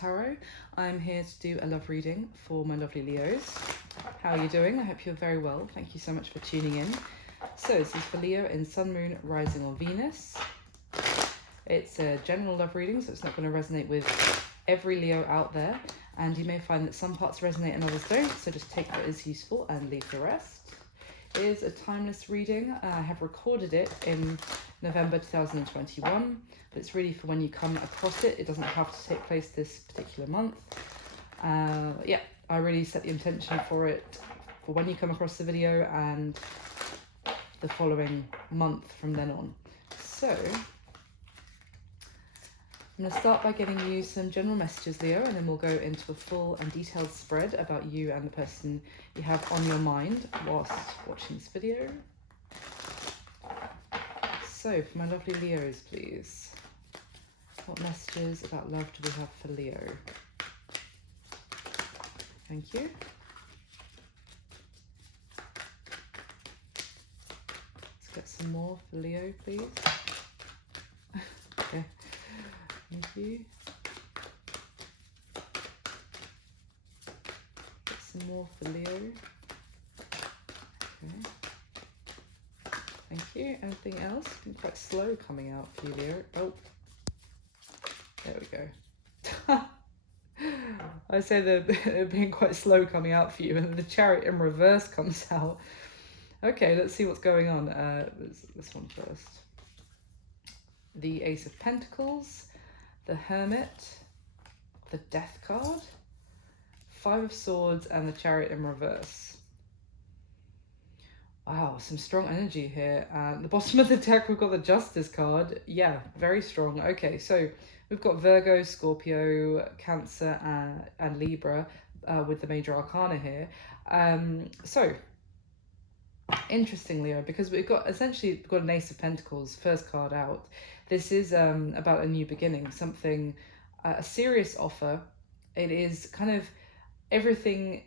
Tarot. I'm here to do a love reading for my lovely Leos. How are you doing? I hope you're very well. Thank you so much for tuning in. So this is for Leo in Sun, Moon, Rising or Venus. It's a general love reading, so it's not going to resonate with every Leo out there. And you may find that some parts resonate and others don't, so just take what is useful and leave the rest. It is a timeless reading. I have recorded it in November 2021, but it's really for when you come across it. It doesn't have to take place this particular month. I really set the intention for it for when you come across the video and the following month from then on. So I'm going to start by getting you some general messages, Leo, and then we'll go into a full and detailed spread about you and the person you have on your mind whilst watching this video. So, for my lovely Leos, please, what messages about love do we have for Leo? Thank you. Let's get some more for Leo, please. Okay. Thank you. Get some more for Leo. Okay. Thank you. Anything else? It's been quite slow coming out for you, Leo. Oh, there we go. I say they're being quite slow coming out for you, and the Chariot in reverse comes out. Okay, let's see what's going on. This one first. The Ace of Pentacles, the Hermit, the Death card, Five of Swords, and the Chariot in reverse. Wow, some strong energy here. At the bottom of the deck, we've got the Justice card. Yeah, very strong. Okay, so we've got Virgo, Scorpio, Cancer, and Libra with the major arcana here. So, interesting, Leo, because we've got an Ace of Pentacles, first card out. This is about a new beginning, something, a serious offer. It is kind of everything.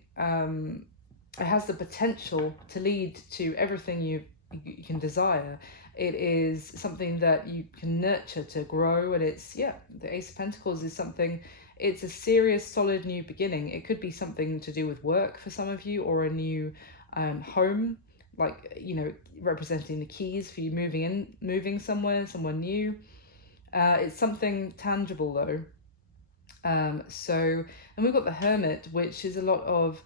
It has the potential to lead to everything you can desire. It is something that you can nurture to grow, and it's, yeah, the Ace of Pentacles is something, it's a serious, solid new beginning. It could be something to do with work for some of you, or a new home, like, you know, representing the keys for you moving somewhere new. It's something tangible though. And we've got the Hermit, which is a lot of,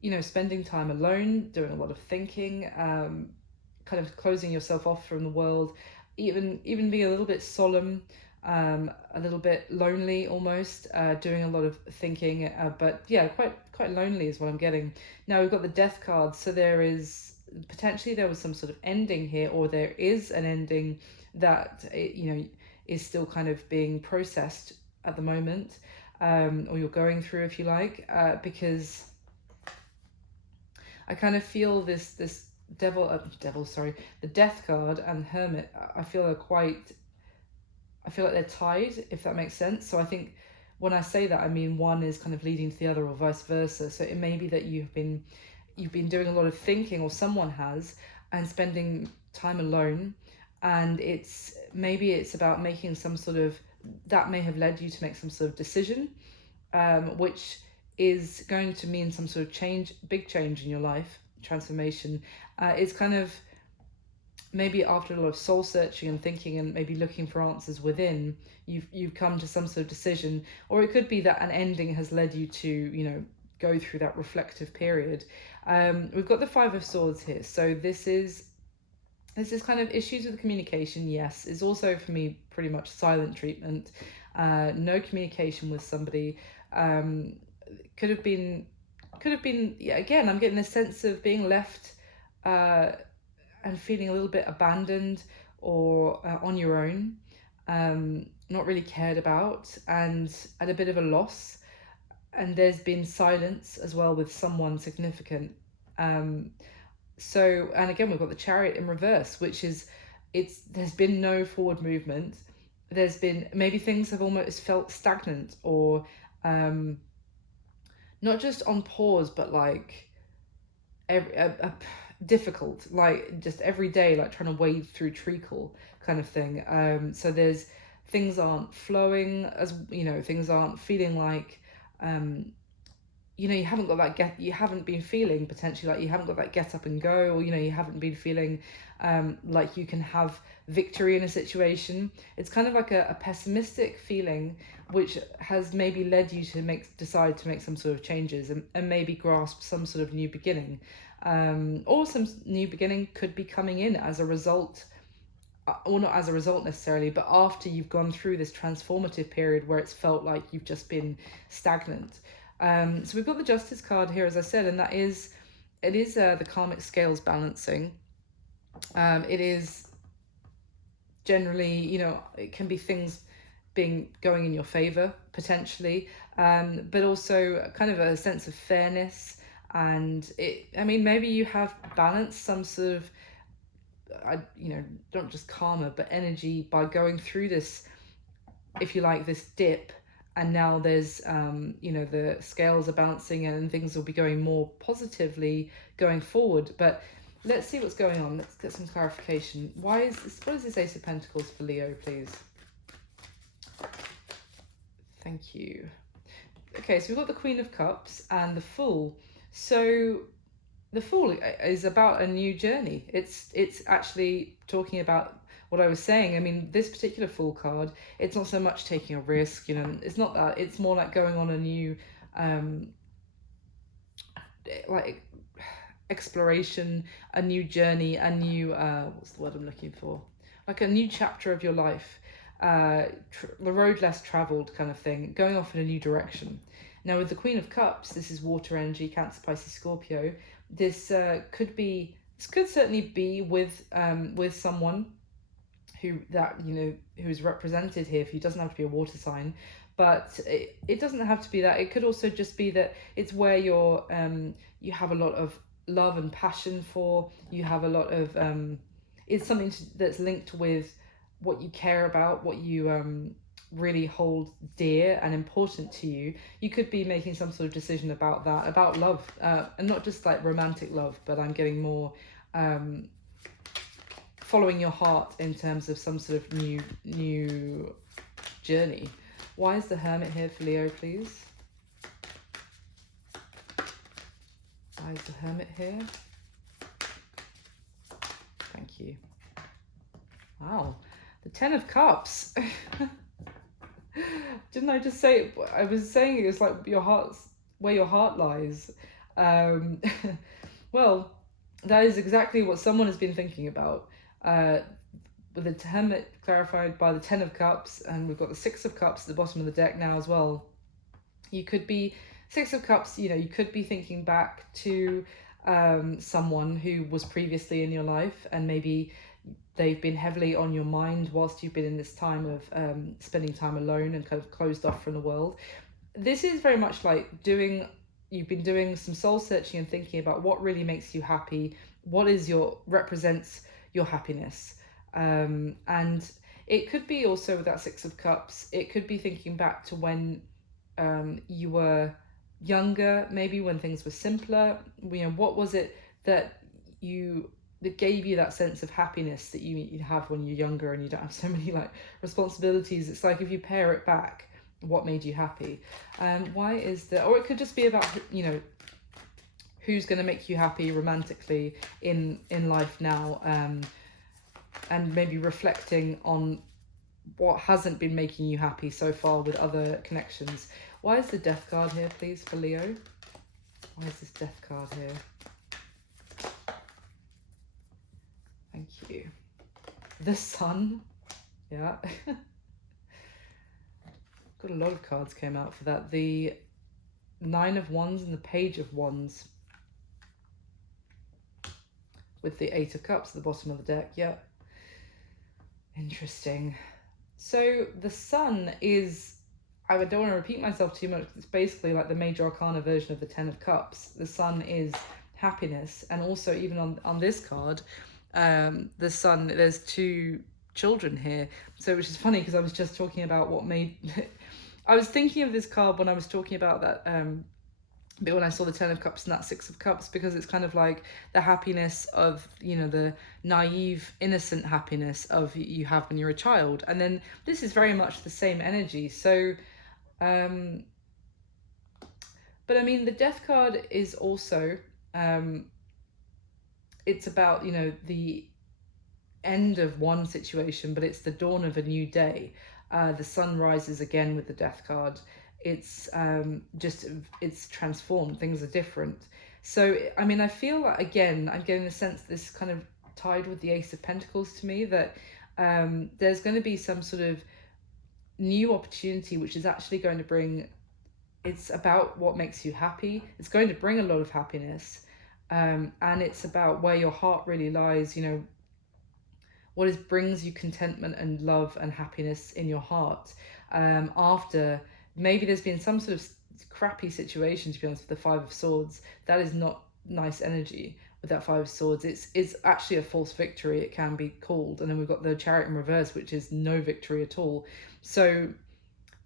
you know, spending time alone, doing a lot of thinking, kind of closing yourself off from the world, even being a little bit solemn, a little bit lonely almost, doing a lot of thinking, but yeah, quite lonely is what I'm getting. Now we've got the Death card, so there is potentially there was some sort of ending here, or there is an ending that, you know, is still kind of being processed at the moment, or you're going through, if you like, because I kind of feel this the Death card and Hermit, I feel like they're tied, if that makes sense. So I think when I say that, I mean one is kind of leading to the other, or vice versa. So it may be that you've been doing a lot of thinking, or someone has, and spending time alone, and it's about making some sort of, that may have led you to make some sort of decision, which is going to mean some sort of big change in your life, transformation. It's kind of maybe after a lot of soul searching and thinking, and maybe looking for answers within, you've come to some sort of decision, or it could be that an ending has led you to, you know, go through that reflective period. We've got the Five of Swords here, so this is kind of issues with communication. Yes, it's also for me pretty much silent treatment, no communication with somebody. Could have been, yeah, again, I'm getting a sense of being left and feeling a little bit abandoned, or on your own, not really cared about, and at a bit of a loss. And there's been silence as well with someone significant. And again, we've got the Chariot in reverse, which is, there's been no forward movement. There's been, maybe things have almost felt stagnant, or not just on pause, but like difficult, like just every day, like trying to wade through treacle kind of thing. So there's things aren't flowing as, things aren't feeling like, you haven't got that you haven't been feeling potentially like you haven't got that get up and go, or, you haven't been feeling like you can have victory in a situation. It's kind of like a pessimistic feeling, which has maybe led you to decide to make some sort of changes, and maybe grasp some sort of new beginning. Or some new beginning could be coming in as a result, or not as a result necessarily, but after you've gone through this transformative period where it's felt like you've just been stagnant. So we've got the Justice card here, as I said, and it is the karmic scales balancing. It is generally, it can be things going in your favor potentially, but also kind of a sense of fairness. And maybe you have balanced some sort of, not just karma, but energy by going through this, if you like, this dip. And now there's, the scales are balancing and things will be going more positively going forward. But let's see what's going on. Let's get some clarification. What is this Ace of Pentacles for Leo, please? Thank you. Okay, so we've got the Queen of Cups and the Fool. So the Fool is about a new journey. It's actually talking about what I was saying. This particular Fool card, it's not so much taking a risk, it's not that. It's more like going on a new, like exploration, a new journey, a new, what's the word I'm looking for? Like a new chapter of your life, the road less traveled kind of thing, going off in a new direction. Now with the Queen of Cups, this is water energy, Cancer, Pisces, Scorpio. This could certainly be with someone who's represented here. If you doesn't have to be a water sign, but it doesn't have to be that. It could also just be that it's where you have a lot of love and passion for. You have a lot of it's something that's linked with what you care about, what you really hold dear and important to you. You could be making some sort of decision about that, about love, and not just like romantic love, but I'm getting more following your heart in terms of some sort of new journey. Why is the Hermit here for Leo, please? Why is the Hermit here? Thank you. Wow, the Ten of Cups. Didn't I just say it? I was saying it was like where your heart lies. Well, that is exactly what someone has been thinking about. With the Hermit clarified by the Ten of Cups, and we've got the Six of Cups at the bottom of the deck now as well. You could be Six of Cups, you could be thinking back to someone who was previously in your life, and maybe they've been heavily on your mind whilst you've been in this time of spending time alone and kind of closed off from the world. This is very much like you've been doing some soul searching and thinking about what really makes you happy, what represents your happiness. And it could be also with that Six of Cups, it could be thinking back to when you were younger, maybe when things were simpler. What was it that gave you that sense of happiness that you have when you're younger and you don't have so many like responsibilities? It's like, if you pair it back, what made you happy? Why is that? Or it could just be about who's going to make you happy romantically in life now, and maybe reflecting on what hasn't been making you happy so far with other connections. Why is the Death card here, please, for Leo? Why is this Death card here? Thank you. The Sun. Yeah. Got a lot of cards came out for that. The Nine of Wands and the Page of Wands, with the Eight of Cups at the bottom of the deck. Yeah. Interesting. So the Sun is, I don't want to repeat myself too much, it's basically like the major arcana version of the Ten of Cups. The Sun is happiness, and also even on this card, the Sun, there's two children here. So which is funny, because I was just talking about what made I was thinking of this card when I was talking about that bit when I saw the Ten of Cups and that Six of Cups, because it's kind of like the happiness of, you know, the naive, innocent happiness of you have when you're a child. And then this is very much the same energy. So, but I mean, the Death card is also, it's about, you know, the end of one situation, but it's the dawn of a new day. The sun rises again with the Death card. It's it's transformed. Things are different. So I mean, I feel like, again, I'm getting the sense this kind of tied with the Ace of Pentacles to me, that there's going to be some sort of new opportunity which is actually going to bring, it's about what makes you happy. It's going to bring a lot of happiness, and it's about where your heart really lies. You know, what is brings you contentment and love and happiness in your heart, after maybe there's been some sort of crappy situation, to be honest, with the Five of Swords. That is not nice energy with that Five of Swords. It's actually a false victory, it can be called. And then we've got the Chariot in reverse, which is no victory at all. So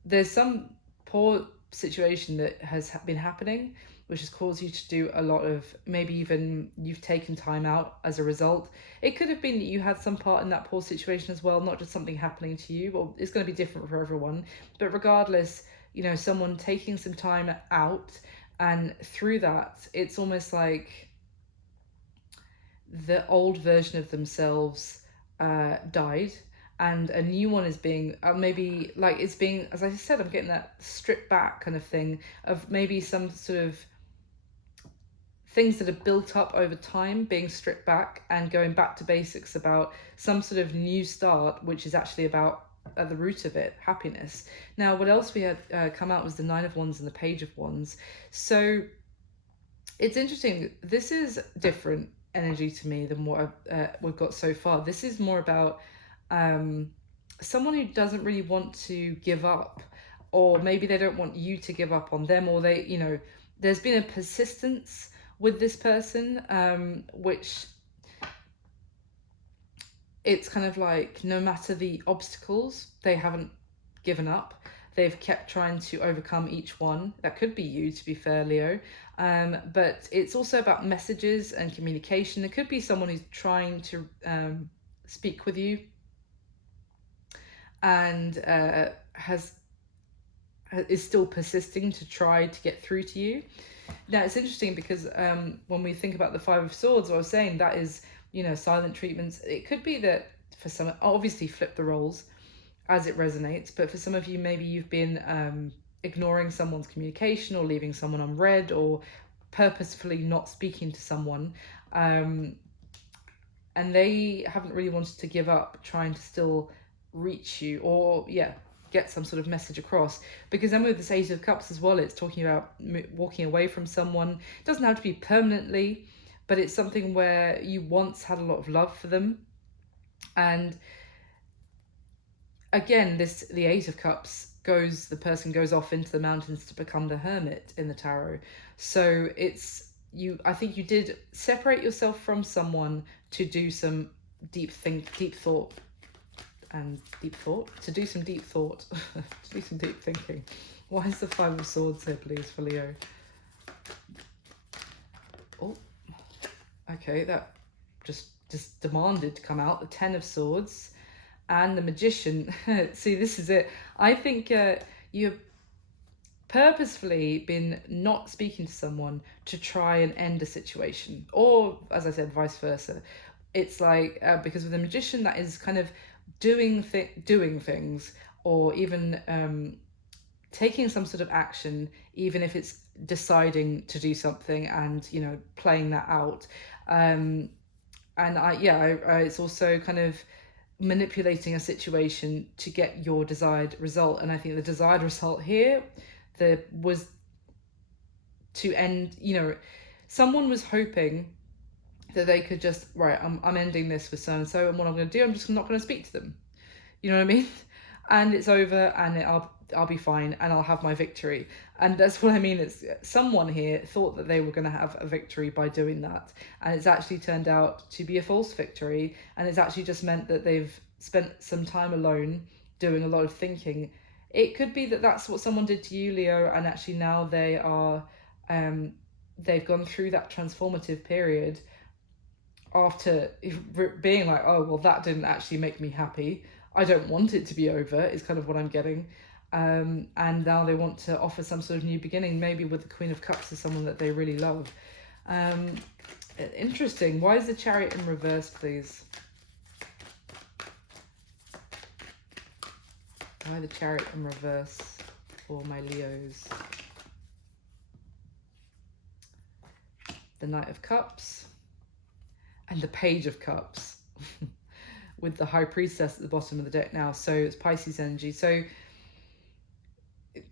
there's some poor situation that has been happening, which has caused you to do a lot of, maybe even you've taken time out as a result. It could have been that you had some part in that poor situation as well, not just something happening to you. Well, it's going to be different for everyone. But regardless, you know, someone taking some time out, and through that, it's almost like the old version of themselves died, and a new one is being, maybe like it's being, as I said, I'm getting that stripped back kind of thing of maybe some sort of things that are built up over time being stripped back and going back to basics, about some sort of new start, which is actually about, at the root of it, happiness. Now, what else we had come out was the Nine of Wands and the Page of Wands. So it's interesting. This is different energy to me than what we've got so far. This is more about someone who doesn't really want to give up, or maybe they don't want you to give up on them, or they, you know, there's been a persistence with this person, which it's kind of like, no matter the obstacles, they haven't given up. They've kept trying to overcome each one. That could be you, to be fair, Leo. But it's also about messages and communication. It could be someone who's trying to speak with you, and is still persisting to try to get through to you. Now, it's interesting because when we think about the Five of Swords, what I was saying, that is, you know, silent treatments. It could be that for some, obviously flip the roles as it resonates, but for some of you, maybe you've been ignoring someone's communication, or leaving someone unread, or purposefully not speaking to someone, and they haven't really wanted to give up trying to still reach you, or get some sort of message across. Because then with this Ace of Cups as well, it's talking about walking away from someone. It doesn't have to be permanently, but it's something where you once had a lot of love for them. And again, the Eight of Cups the person goes off into the mountains to become the Hermit in the tarot. So it's you, I think you did separate yourself from someone to do some deep thought, to do some deep thought, to do some deep thinking. Why is the Five of Swords here, please, for Leo? Oh, okay, that just demanded to come out. The Ten of Swords and the Magician. See, this is it. I think you've purposefully been not speaking to someone to try and end a situation, or, as I said, vice versa. It's like, because with the Magician, that is kind of doing things, or even taking some sort of action, even if it's deciding to do something and, you know, playing that out. And it's also kind of manipulating a situation to get your desired result. And I think the desired result here was to end, you know, someone was hoping that they could just, right, I'm ending this with so and so, and what I'm going to do, I'm just not going to speak to them. You know what I mean? And it's over, and I'll be fine, and I'll have my victory. And that's what I mean. It's someone here thought that they were going to have a victory by doing that, and it's actually turned out to be a false victory. And it's actually just meant that they've spent some time alone doing a lot of thinking. It could be that that's what someone did to you, Leo, and actually now they are they've gone through that transformative period after being like, oh, well, that didn't actually make me happy. I don't want it to be over, is kind of what I'm getting. And now they want to offer some sort of new beginning, maybe with the Queen of Cups as someone that they really love. Interesting. Why is the Chariot in reverse, please? Why the Chariot in reverse for my Leos? The Knight of Cups and the Page of Cups with the High Priestess at the bottom of the deck now. So it's Pisces energy. So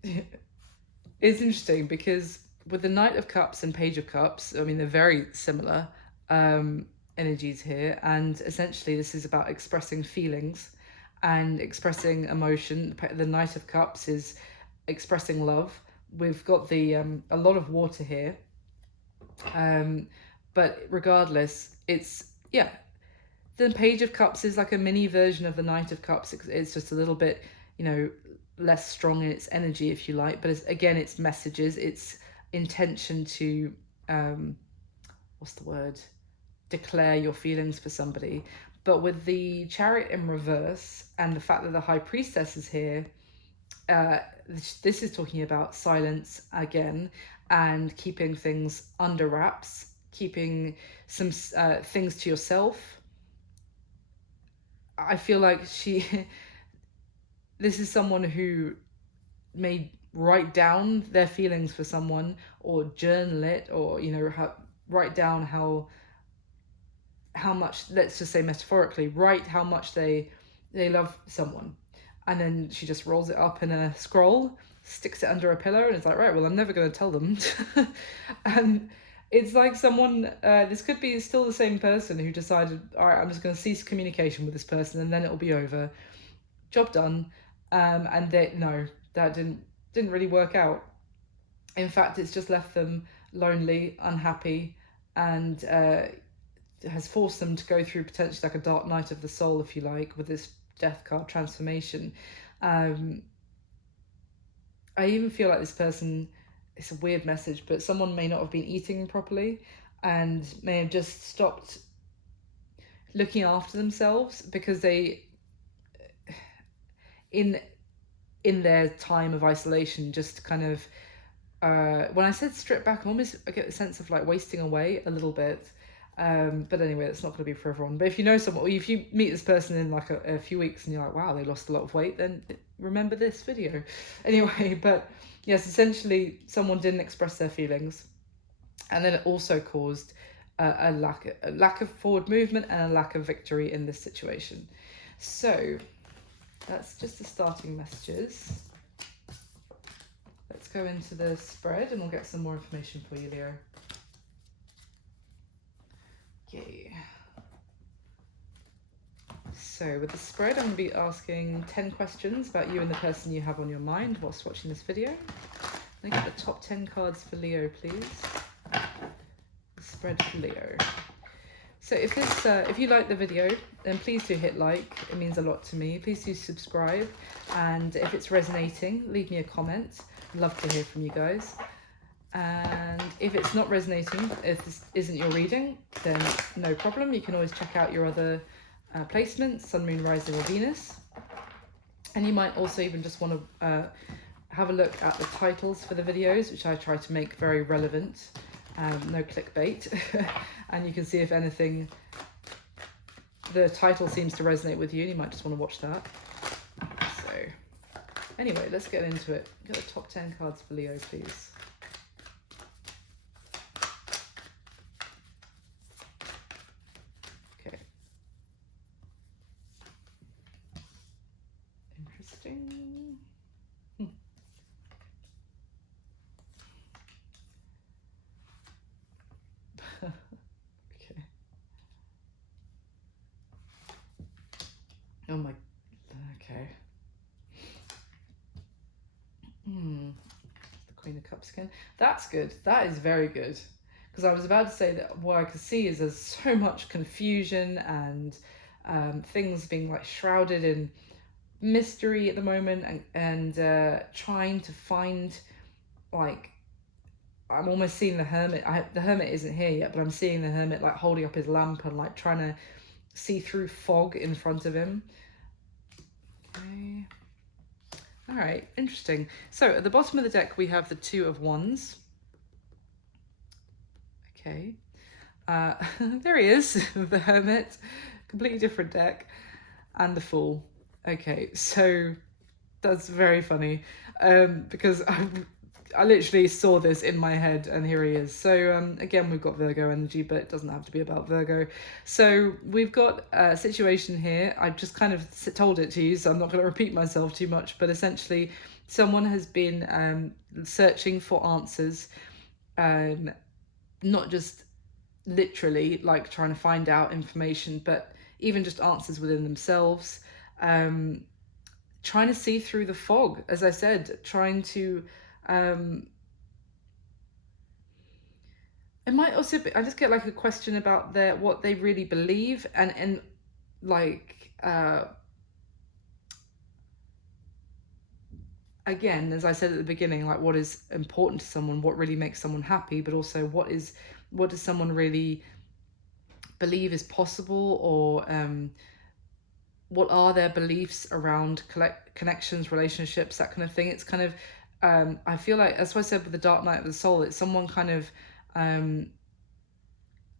it's interesting because with the Knight of Cups and Page of Cups, I mean, they're very similar energies here. And essentially this is about expressing feelings and expressing emotion. The Knight of Cups is expressing love. We've got the a lot of water here. But regardless, it's, yeah, the Page of Cups is like a mini version of the Knight of Cups. It's just a little bit, you know, less strong in its energy, if you like. But again, it's messages, it's intention to, what's the word? Declare your feelings for somebody. But with the Chariot in reverse and the fact that the High Priestess is here, this is talking about silence again and keeping things under wraps, keeping some things to yourself. I feel like this is someone who may write down their feelings for someone or journal it, or, you know, write down how much, let's just say metaphorically, write how much they love someone. And then she just rolls it up in a scroll, sticks it under a pillow, and it's like, right, well, I'm never going to tell them. And it's like someone, this could be still the same person who decided, all right, I'm just going to cease communication with this person and then it'll be over. Job done. And no, that didn't really work out. In fact, it's just left them lonely, unhappy, and has forced them to go through potentially like a dark night of the soul, if you like, with this Death card transformation. I even feel like this person, it's a weird message, but someone may not have been eating properly and may have just stopped looking after themselves because they, in their time of isolation, just kind of, when I said strip back, I get a sense of like wasting away a little bit. But anyway, that's not going to be for everyone. But if you know someone, or if you meet this person in like a few weeks and you're like, wow, they lost a lot of weight, then remember this video. Anyway, but yes, essentially someone didn't express their feelings. And then it also caused a lack of forward movement and a lack of victory in this situation. So that's just the starting messages. Let's go into the spread and we'll get some more information for you, Leo. Okay. So with the spread, I'm going to be asking 10 questions about you and the person you have on your mind whilst watching this video. Can I get the top 10 cards for Leo, please? The spread for Leo. So if you like the video, then please do hit like. It means a lot to me. Please do subscribe. And if it's resonating, leave me a comment. I'd love to hear from you guys. And if it's not resonating, if this isn't your reading, then no problem. You can always check out your other placements, Sun, Moon, Rising or Venus. And you might also even just want to have a look at the titles for the videos, which I try to make very relevant, no clickbait. And you can see if anything, the title seems to resonate with you, and you might just want to watch that. So anyway, let's get into it. Get the top 10 cards for Leo, please. Okay. Oh my, okay. The Queen of Cups again. That's good. That is very good. Because I was about to say that what I could see is there's so much confusion and things being like shrouded in mystery at the moment, and trying to find like I'm almost seeing the Hermit. The Hermit isn't here yet, but I'm seeing the Hermit like holding up his lamp and like trying to see through fog in front of him. Okay. All right, interesting. So at the bottom of the deck, we have the Two of Wands. Okay. There he is, the Hermit. Completely different deck. And the Fool. Okay, so that's very funny, because I literally saw this in my head, and here he is. So again, we've got Virgo energy, but it doesn't have to be about Virgo. So we've got a situation here. I've just kind of told it to you, so I'm not going to repeat myself too much, but essentially someone has been searching for answers, not just literally like trying to find out information, but even just answers within themselves, trying to see through the fog, as I said, trying to it might also be, I just get like a question about what they really believe, and like again, as I said at the beginning, like what is important to someone, what really makes someone happy, but also what does someone really believe is possible, or what are their beliefs around connections, relationships, that kind of thing. It's kind of I feel like, that's what I said with the Dark Night of the Soul, it's someone kind of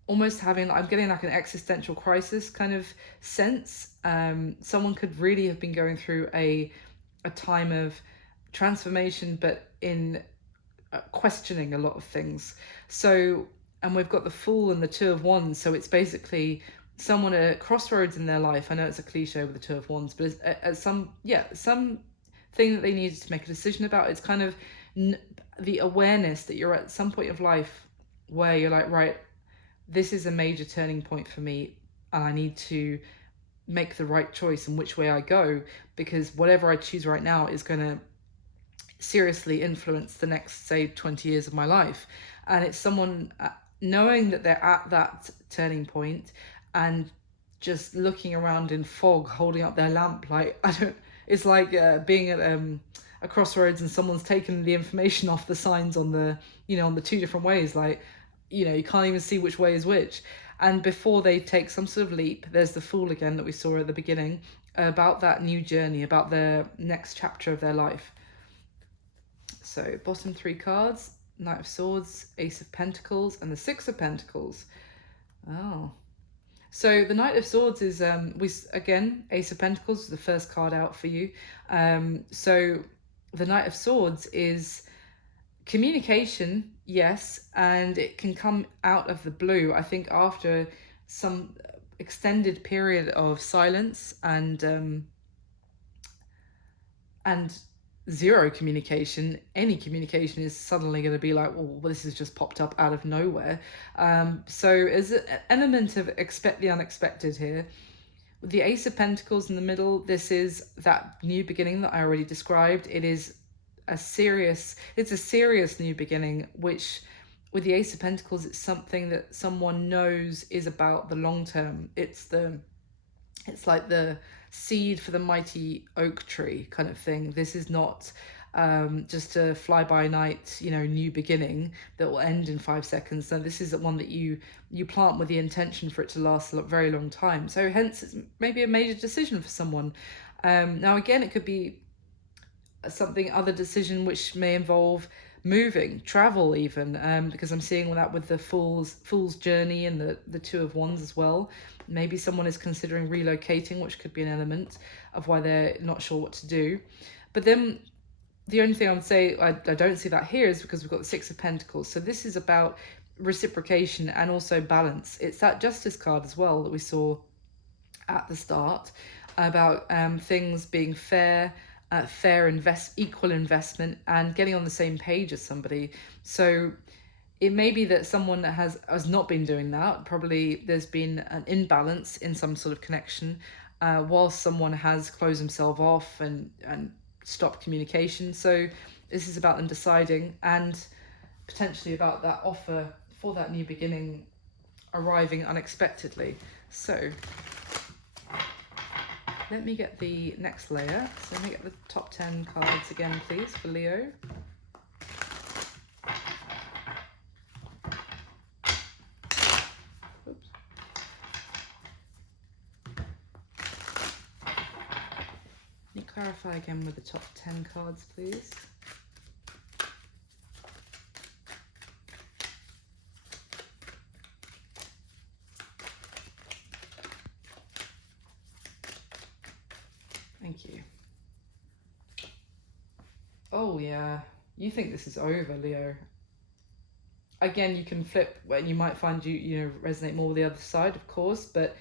almost having, I'm getting like an existential crisis kind of sense. Someone could really have been going through a time of transformation, but in questioning a lot of things. So, and we've got the Fool and the Two of Wands, so it's basically someone at a crossroads in their life. I know it's a cliche with the Two of Wands, but it's some thing that they needed to make a decision about. It's kind of the awareness that you're at some point of life where you're like, right, this is a major turning point for me, and I need to make the right choice in which way I go, because whatever I choose right now is going to seriously influence the next, say, 20 years of my life. And it's someone knowing that they're at that turning point and just looking around in fog, holding up their lamp, like, it's like being at a crossroads and someone's taken the information off the signs on the, on the two different ways, like, you can't even see which way is which. And before they take some sort of leap, there's the Fool again that we saw at the beginning, about that new journey, about their next chapter of their life. So bottom three cards, Knight of Swords, Ace of Pentacles, and the Six of Pentacles. Oh. So the Knight of Swords is, Ace of Pentacles is the first card out for you. So the Knight of Swords is communication, yes, and it can come out of the blue. I think after some extended period of silence and zero communication, any communication is suddenly going to be like, well, this has just popped up out of nowhere. So there's an element of expect the unexpected here. With the Ace of Pentacles in the middle, this is that new beginning that I already described. It's a serious new beginning, which with the Ace of Pentacles, it's something that someone knows is about the long term. It's like the seed for the mighty oak tree kind of thing. This is not just a fly-by-night, new beginning that will end in 5 seconds. So this is one that you plant with the intention for it to last a very long time. So hence, it's maybe a major decision for someone. Now, again, it could be other decision which may involve moving, travel even, because I'm seeing that with the Fool's journey and the Two of Wands as well. Maybe someone is considering relocating, which could be an element of why they're not sure what to do. But then the only thing I would say I don't see that here is because we've got the Six of Pentacles. So this is about reciprocation and also balance. It's that Justice card as well that we saw at the start, about things being fair, equal investment, and getting on the same page as somebody. So it may be that someone that has not been doing that. Probably there's been an imbalance in some sort of connection, whilst someone has closed himself off and stopped communication. So this is about them deciding, and potentially about that offer for that new beginning arriving unexpectedly. So let me get the next layer. So let me get the top 10 cards again, please, for Leo. clarify again with the top 10 cards, please. Thank you. Oh yeah, you think this is over, Leo. Again, you can flip and you might find you resonate more with the other side, of course, but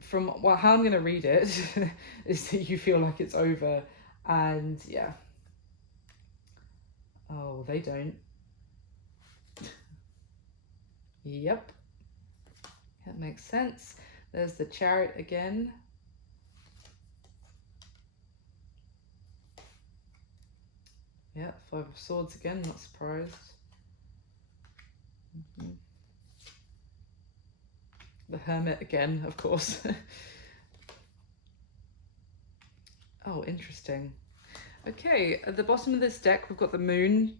from how I'm going to read it is that you feel like it's over. And yeah. Oh, they don't. Yep. That makes sense. There's the Chariot again. Yeah, Five of Swords again, not surprised. The Hermit again, of course. Oh, interesting. Okay, at the bottom of this deck, we've got the Moon.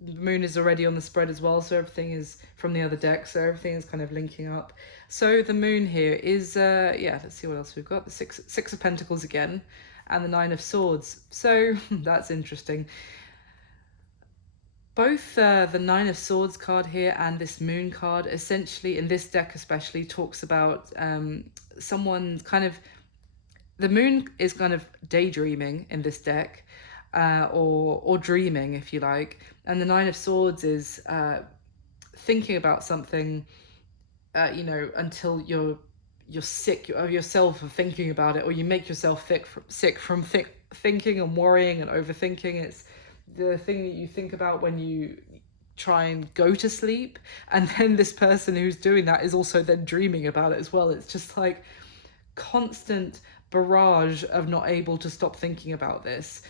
The Moon is already on the spread as well, so everything is from the other deck, so everything is kind of linking up. So the Moon here is, let's see what else we've got. The Six of Pentacles again, and the Nine of Swords. So that's interesting. Both the Nine of Swords card here and this Moon card, essentially, in this deck especially, talks about someone kind of... The Moon is kind of daydreaming in this deck, or dreaming, if you like. And the Nine of Swords is thinking about something, until you're sick of yourself of thinking about it, or you make yourself sick from thinking and worrying and overthinking. It's the thing that you think about when you try and go to sleep, and then this person who's doing that is also then dreaming about it as well. It's just like constant barrage of not able to stop thinking about this,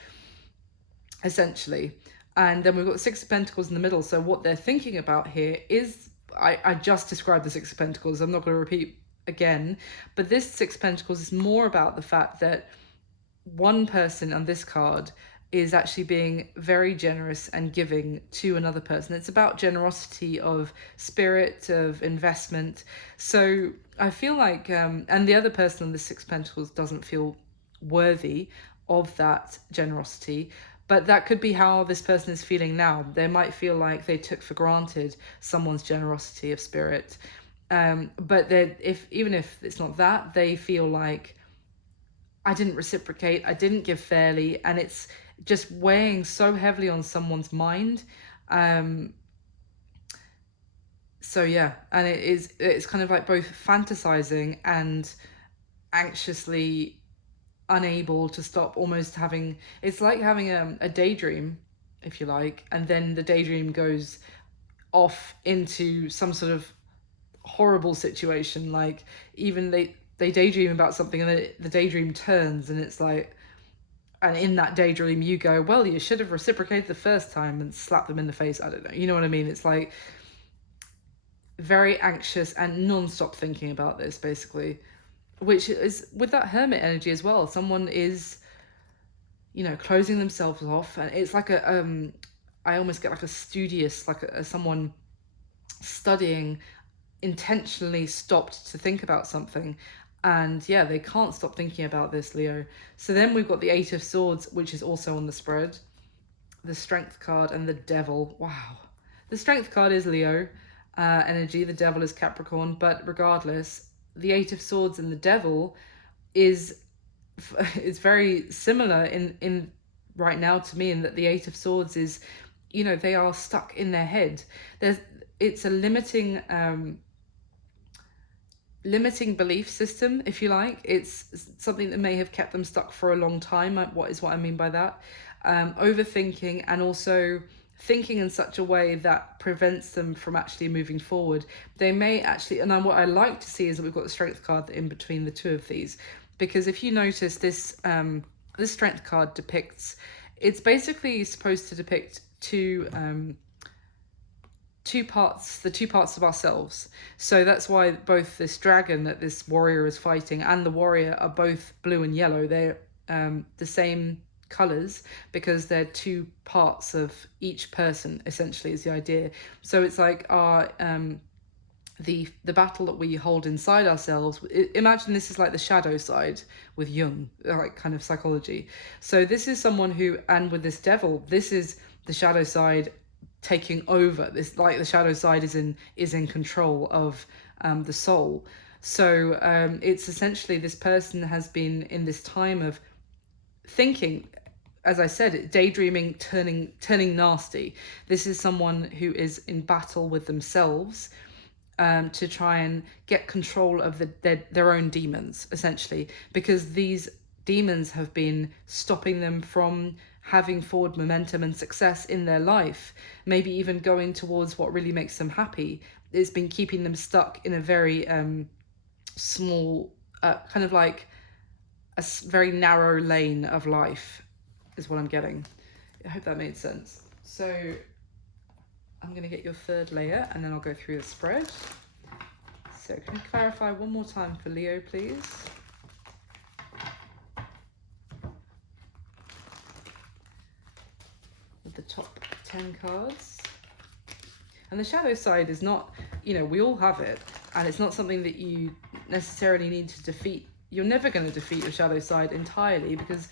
essentially. And then we've got the Six of Pentacles in the middle. So what they're thinking about here is, I just described the Six of Pentacles, I'm not going to repeat again, but this Six of Pentacles is more about the fact that one person on this card is actually being very generous and giving to another person. It's about generosity of spirit, of investment. So I feel like, and the other person on the Six of Pentacles doesn't feel worthy of that generosity, but that could be how this person is feeling now. They might feel like they took for granted someone's generosity of spirit. But even if it's not that, they feel like, I didn't reciprocate, I didn't give fairly, and it's just weighing so heavily on someone's mind. So yeah, and it's kind of like both fantasizing and anxiously unable to stop, almost having, it's like having a daydream, if you like, and then the daydream goes off into some sort of horrible situation. Like even they daydream about something, and then the daydream turns, and it's like, and in that daydream you go, well, you should have reciprocated the first time, and slap them in the face. I don't know, you know what I mean? It's like very anxious and non-stop thinking about this, basically, which is with that Hermit energy as well. Someone is, closing themselves off, and it's like I almost get like a studious, like someone studying, intentionally stopped to think about something. And yeah, they can't stop thinking about this, Leo. So then we've got the Eight of Swords, which is also on the spread, the Strength card, and the Devil. Wow. The Strength card is Leo energy, the Devil is Capricorn, but regardless, the Eight of Swords and the Devil is very similar in right now to me, in that the Eight of Swords is, they are stuck in their head. It's a limiting belief system, if you like. It's something that may have kept them stuck for a long time. What I mean by that. Overthinking, and also thinking in such a way that prevents them from actually moving forward. They may actually, and what I like to see is that we've got the Strength card in between the two of these, because if you notice this, this Strength card depicts, it's basically supposed to depict two parts, the two parts of ourselves. So that's why both this dragon that this warrior is fighting and the warrior are both blue and yellow. They're the same colors, because they're two parts of each person, essentially, is the idea. So it's like our the battle that we hold inside ourselves. Imagine this is like the shadow side with Jung, like kind of psychology. So this is someone who, and with this devil, this is the shadow side taking over. This, like, the shadow side is in control of the soul. So it's essentially, this person has been in this time of thinking, as I said, daydreaming, turning nasty. This is someone who is in battle with themselves, to try and get control of their own demons, essentially, because these demons have been stopping them from having forward momentum and success in their life, maybe even going towards what really makes them happy. It's been keeping them stuck in a very small, kind of like very narrow lane of life, is what I'm getting. I hope that made sense. So I'm going to get your third layer and then I'll go through the spread. So can you clarify one more time for Leo, please? With the top 10 cards. And the shadow side is not, we all have it, and it's not something that you necessarily need to defeat. You're never going to defeat your shadow side entirely, because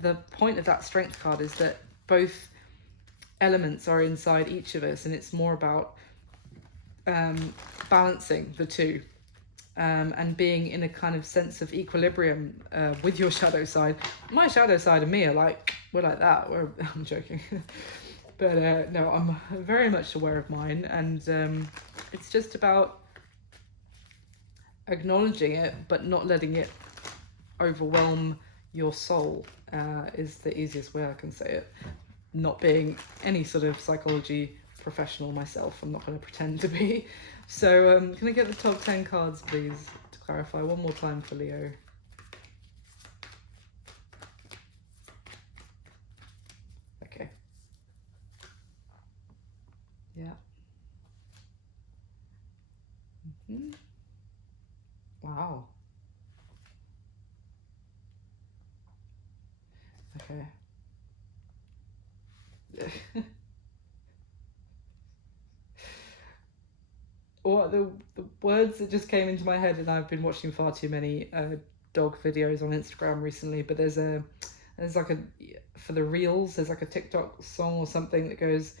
the point of that strength card is that both elements are inside each of us, and it's more about balancing the two, and being in a kind of sense of equilibrium with your shadow side. My shadow side and me are like, we're like that. I'm joking. But no, I'm very much aware of mine, and it's just about acknowledging it, but not letting it overwhelm your soul, is the easiest way I can say it. Not being any sort of psychology professional myself, I'm not going to pretend to be. So can I get the top 10 cards, please, to clarify one more time for Leo? Okay. Yeah. Wow. Okay. What the words that just came into my head, and I've been watching far too many dog videos on Instagram recently, but there's like a, for the reels, there's like a TikTok song or something that goes,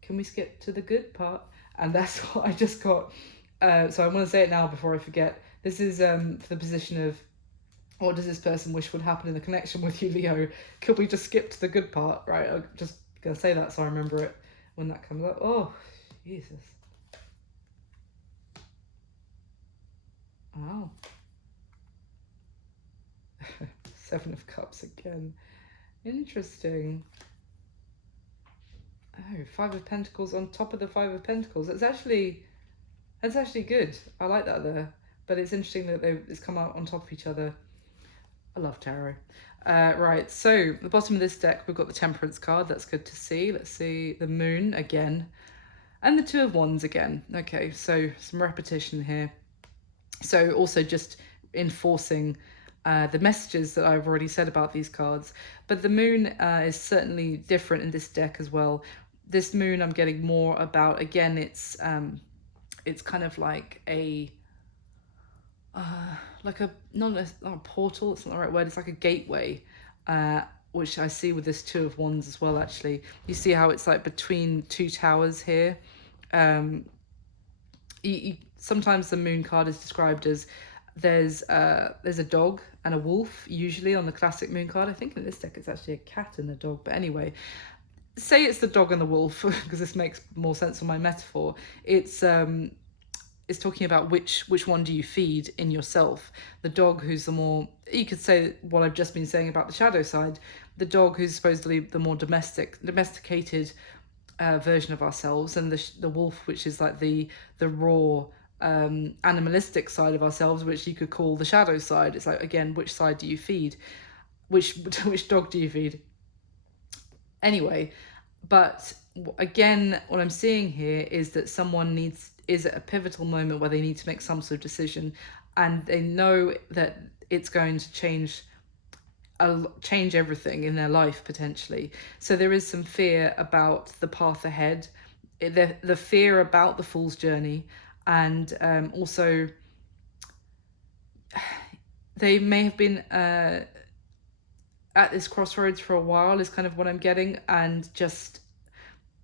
can we skip to the good part? And that's what I just got. So I want to say it now before I forget. This is for the position of, what does this person wish would happen in the connection with you, Leo? Could we just skip to the good part, right? I'm just going to say that so I remember it when that comes up. Oh, Jesus. Wow. 7 of Cups again. Interesting. Oh, 5 of Pentacles on top of the 5 of Pentacles. That's actually good. I like that there. But it's interesting that it's come out on top of each other. I love tarot. Right, so at the bottom of this deck, we've got the Temperance card. That's good to see. Let's see the Moon again. And the 2 of Wands again. Okay, so some repetition here. So also just enforcing the messages that I've already said about these cards. But the Moon is certainly different in this deck as well. This Moon I'm getting more about, again, it's kind of like a not a portal, it's not the right word, it's like a gateway, which I see with this 2 of Wands as well, actually. You see how it's like between 2 towers here. Sometimes the Moon card is described as there's a dog and a wolf, usually on the classic Moon card. I think in this deck it's actually a cat and a dog, but anyway, say it's the dog and the wolf because this makes more sense for my metaphor. It's talking about which one do you feed in yourself. The dog, who's the more, you could say what I've just been saying about the shadow side, the dog who's supposedly the more domesticated version of ourselves, and the wolf, which is like the raw animalistic side of ourselves, which you could call the shadow side. It's like, again, which side do you feed? Which dog do you feed? Anyway, but again, what I'm seeing here is that someone is at a pivotal moment where they need to make some sort of decision, and they know that it's going to change everything in their life potentially. So there is some fear about the path ahead, the fear about the fool's journey, And also they may have been at this crossroads for a while, is kind of what I'm getting, and just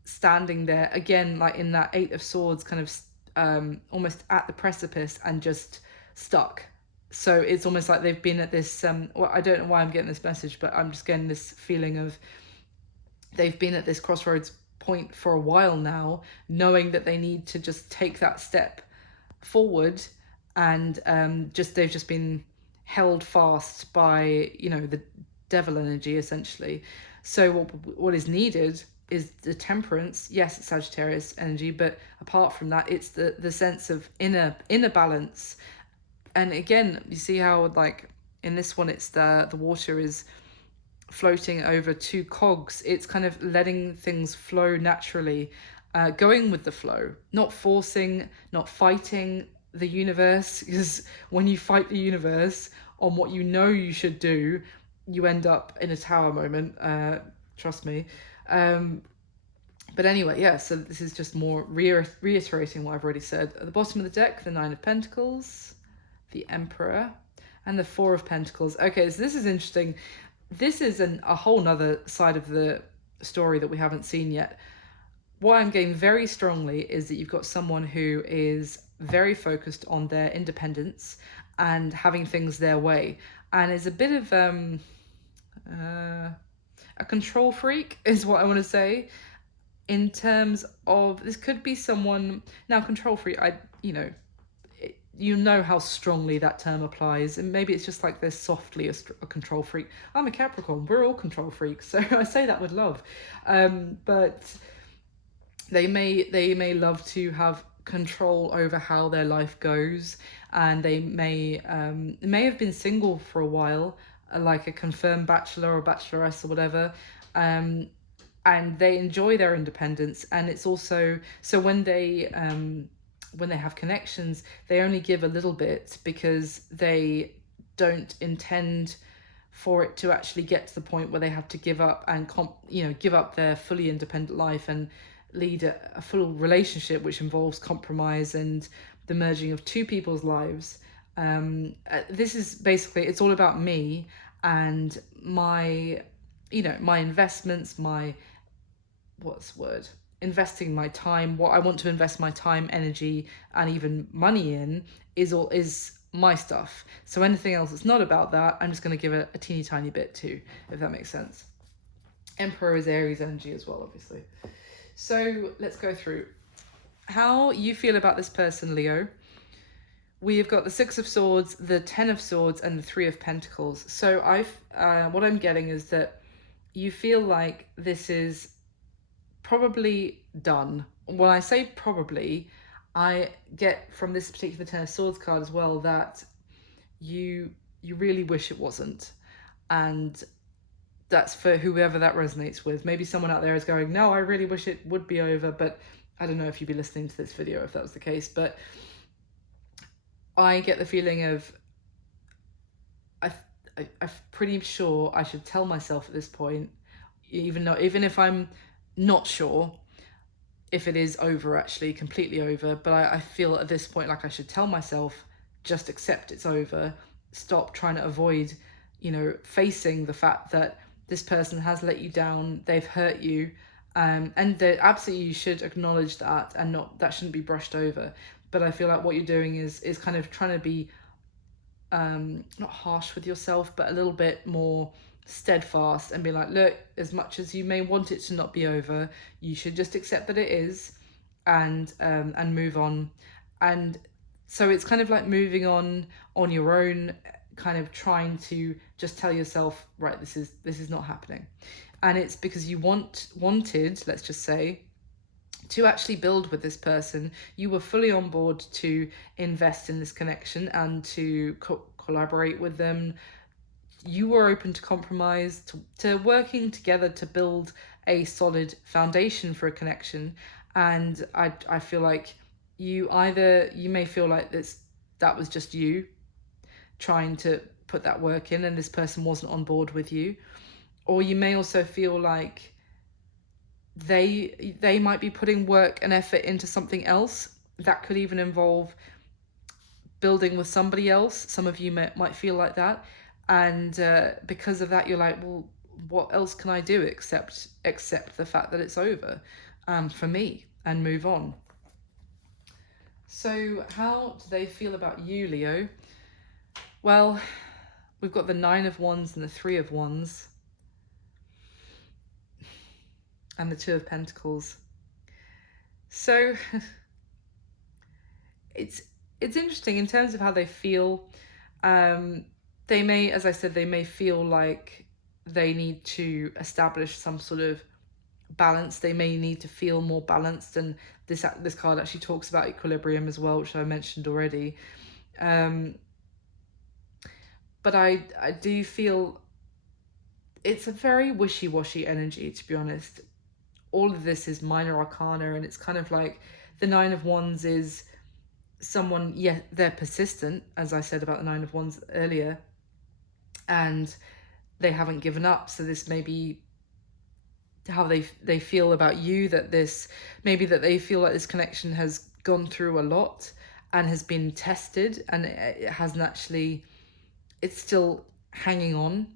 standing there again, like in that Eight of Swords, kind of almost at the precipice and just stuck. So it's almost like they've been at this well, I don't know why I'm getting this message, but I'm just getting this feeling of they've been at this crossroads point for a while now, knowing that they need to just take that step forward, and just they've just been held fast by, you know, the devil energy essentially. So what is needed is the temperance. Yes, it's Sagittarius energy, but apart from that, it's the sense of inner balance. And again, you see how, like, in this one, it's the water is floating over two cogs. It's kind of letting things flow naturally, going with the flow, not forcing, not fighting the universe, because when you fight the universe on what you know you should do, you end up in a tower moment, trust me. But anyway, yeah, so this is just more reiterating what I've already said. At the bottom of the deck, the Nine of Pentacles, the Emperor, and the Four of Pentacles. Okay, so this is interesting. This is a whole nother side of the story that we haven't seen yet. What I'm getting very strongly is that you've got someone who is very focused on their independence and having things their way, and is a bit of a control freak, is what I want to say. In terms of, this could be someone now, control freak. You know how strongly that term applies, and maybe it's just like they're softly a control freak. I'm a Capricorn. We're all control freaks, so I say that with love. But they may love to have control over how their life goes, and they may have been single for a while, like a confirmed bachelor or bacheloress or whatever, and they enjoy their independence. And it's also, so when they have connections, they only give a little bit because they don't intend for it to actually get to the point where they have to give up and give up their fully independent life and lead a full relationship, which involves compromise and the merging of two people's lives. This is basically, it's all about me and my investments, my investing my time. What I want to invest my time, energy, and even money in is my stuff. So anything else that's not about that, I'm just going to give it a teeny tiny bit to, if that makes sense. Emperor is Aries energy as well, obviously. So let's go through how you feel about this person, Leo. We've got the Six of Swords, the Ten of Swords, and the Three of Pentacles. So what I'm getting is that you feel like this is probably done. When I say probably, I get from this particular Ten of Swords card as well that you really wish it wasn't. And that's for whoever that resonates with. Maybe someone out there is going, no, I really wish it would be over, but I don't know if you'd be listening to this video if that was the case. But I get the feeling of, I'm pretty sure I should tell myself at this point, even if I'm not sure if it is over, actually completely over, but I feel at this point like I should tell myself, just accept it's over. Stop trying to avoid, facing the fact that this person has let you down, they've hurt you, and that absolutely you should acknowledge that, and that shouldn't be brushed over. But I feel like what you're doing is kind of trying to be not harsh with yourself, but a little bit more steadfast and be like, look, as much as you may want it to not be over, you should just accept that it is, and move on. And so it's kind of like moving on your own, kind of trying to just tell yourself, right, this is not happening. And it's because you wanted, let's just say, to actually build with this person. You were fully on board to invest in this connection and to collaborate with them. You were open to compromise, to working together to build a solid foundation for a connection. And I feel like you may feel like that was just you trying to put that work in and this person wasn't on board with you. Or you may also feel like they might be putting work and effort into something else, that could even involve building with somebody else. Some of you might feel like that. And because of that, you're like, well, what else can I do except accept the fact that it's over for me and move on? So how do they feel about you, Leo? Well, we've got the 9 of Wands and the 3 of Wands and the 2 of Pentacles. So it's interesting in terms of how they feel. They may, as I said, they may feel like they need to establish some sort of balance. They may need to feel more balanced, and this card actually talks about equilibrium as well, which I mentioned already. But I do feel it's a very wishy-washy energy, to be honest. All of this is minor arcana, and it's kind of like the 9 of Wands is someone, yeah, they're persistent, as I said about the 9 of Wands earlier, and they haven't given up. So this may be how they feel about you, that this maybe that they feel like this connection has gone through a lot and has been tested, and it hasn't actually, it's still hanging on.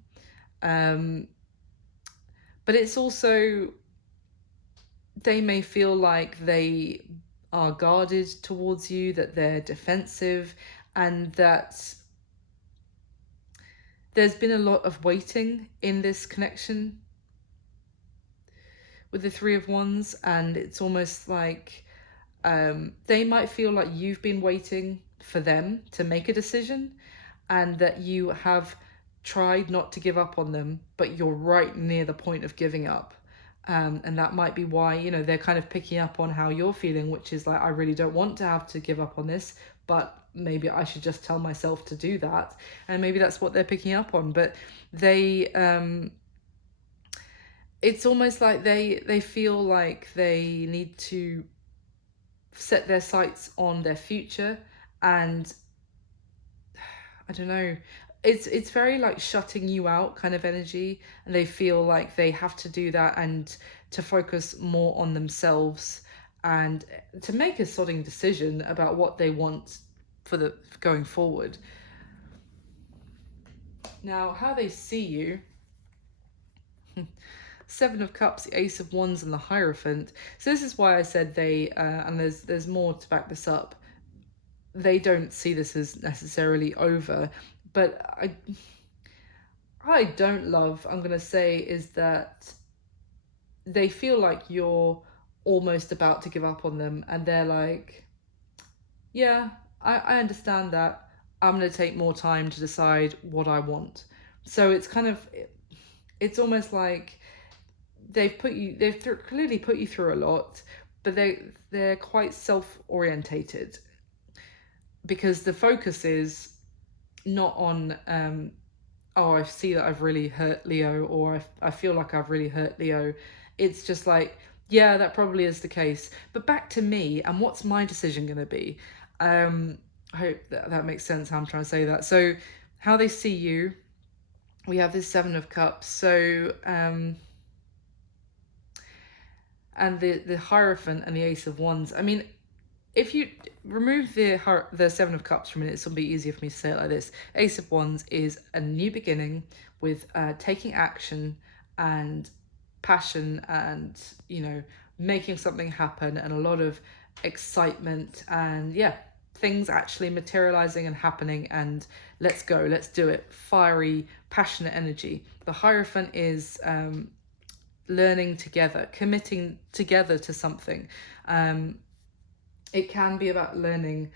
But it's also, they may feel like they are guarded towards you, that they're defensive, and that there's been a lot of waiting in this connection with the 3 of Wands, and it's almost like they might feel like you've been waiting for them to make a decision, and that you have tried not to give up on them, but you're right near the point of giving up. And that might be why, you know, they're kind of picking up on how you're feeling, which is like, I really don't want to have to give up on this, but maybe I should just tell myself to do that. And maybe that's what they're picking up on. But they, it's almost like they feel like they need to set their sights on their future, and I don't know, it's very like shutting you out kind of energy, and they feel like they have to do that and to focus more on themselves and to make a sodding decision about what they want for the going forward. Now, how they see you, 7 of Cups, the Ace of Wands, and the Hierophant. So this is why I said they, and there's more to back this up, they don't see this as necessarily over. But I don't love, I'm going to say, is that they feel like you're almost about to give up on them, and they're like, yeah, I understand that. I'm going to take more time to decide what I want. So it's kind of, it's almost like they've clearly put you through a lot, but they're quite self-orientated, because the focus is not on oh, I see that I've really hurt Leo, or I feel like I've really hurt Leo. It's just like, yeah, that probably is the case, but back to me, and what's my decision going to be? I hope that makes sense how I'm trying to say that. So how they see you, we have this 7 of Cups. So and the Hierophant and the Ace of Wands. I mean, if you remove the 7 of Cups from it, it's going to be easier for me to say it like this. Ace of Wands is a new beginning with taking action and passion, and, you know, making something happen, and a lot of excitement, and yeah, things actually materializing and happening, and let's go, let's do it. Fiery, passionate energy. The Hierophant is learning together, committing together to something. It can be about learning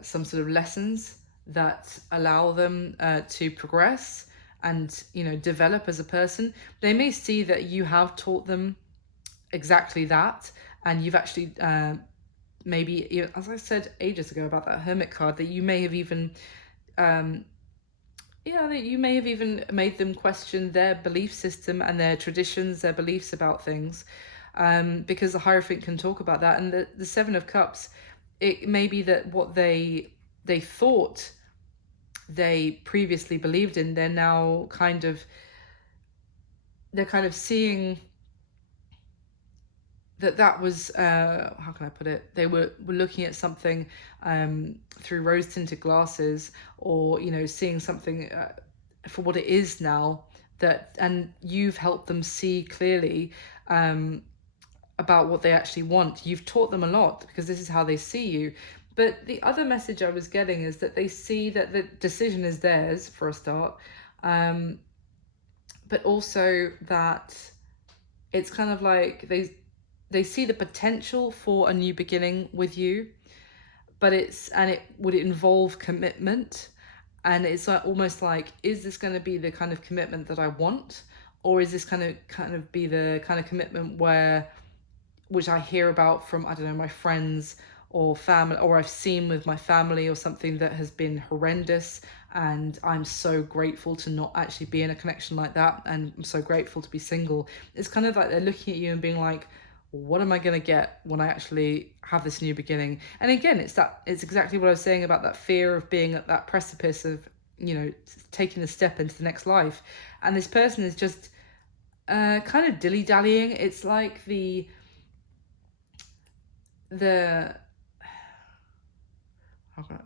some sort of lessons that allow them to progress and, you know, develop as a person. They may see that you have taught them exactly that, and you've actually maybe, as I said ages ago about that Hermit card, that you may have even that you may have even made them question their belief system and their traditions, their beliefs about things, because the Hierophant can talk about that. And the 7 of Cups, it may be that what they thought they previously believed in, they're now kind of seeing that was how can I put it? They were looking at something through rose tinted glasses, or seeing something for what it is now. And you've helped them see clearly about what they actually want. You've taught them a lot because this is how they see you. But the other message I was getting is that they see that the decision is theirs for a start, but also that it's kind of like they see the potential for a new beginning with you, but it would involve commitment, and it's like almost like, is this going to be the kind of commitment that I want, or is this kind of be the kind of commitment which I hear about from, I don't know, my friends or family, or I've seen with my family, or something that has been horrendous, and I'm so grateful to not actually be in a connection like that, and I'm so grateful to be single. It's kind of like they're looking at you and being like, what am I going to get when I actually have this new beginning? And again, it's exactly what I was saying about that fear of being at that precipice of, taking a step into the next life. And this person is just kind of dilly-dallying. It's like the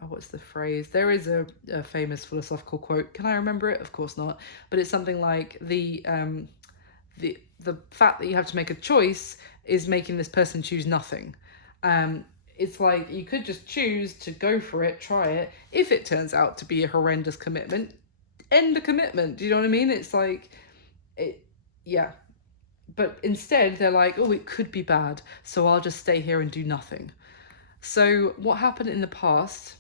what's the phrase? There is a famous philosophical quote. Can I remember it? Of course not. But it's something like the fact that you have to make a choice is making this person choose nothing. It's like you could just choose to go for it, try it. If it turns out to be a horrendous commitment, end the commitment. Do you know what I mean? It's like yeah. But instead, they're like, oh, it could be bad, so I'll just stay here and do nothing. So what happened in the past,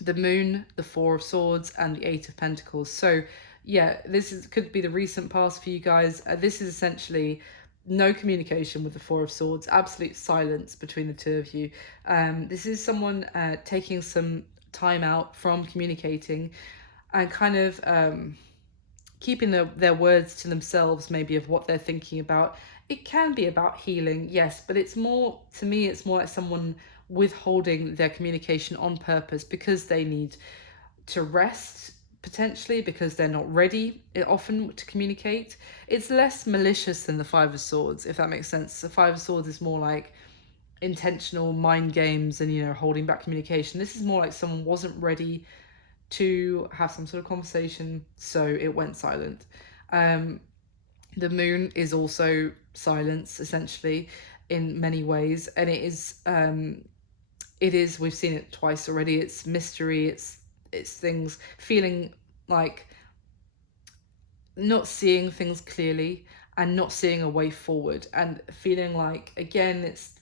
the Moon, the Four of Swords, and the Eight of Pentacles. So yeah, could be the recent past for you guys. This is essentially no communication with the Four of Swords, absolute silence between the two of you. This is someone taking some time out from communicating and kind of keeping their words to themselves, maybe, of what they're thinking about. It can be about healing, yes, but it's more like someone withholding their communication on purpose because they need to rest, potentially because they're not ready often to communicate. It's less malicious than the Five of Swords, if that makes sense. The Five of Swords is more like intentional mind games and holding back communication. This is more like someone wasn't ready to have some sort of conversation, so it went silent. The Moon is also silence, essentially, in many ways, and it is we've seen it twice already. It's mystery, it's things feeling like not seeing things clearly and not seeing a way forward, and feeling like, again, it's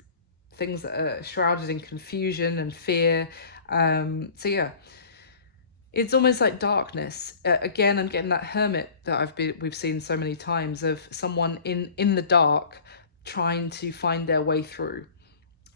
things that are shrouded in confusion and fear. So yeah, it's almost like darkness. Again, I'm getting that Hermit that we've seen so many times, of someone in the dark trying to find their way through.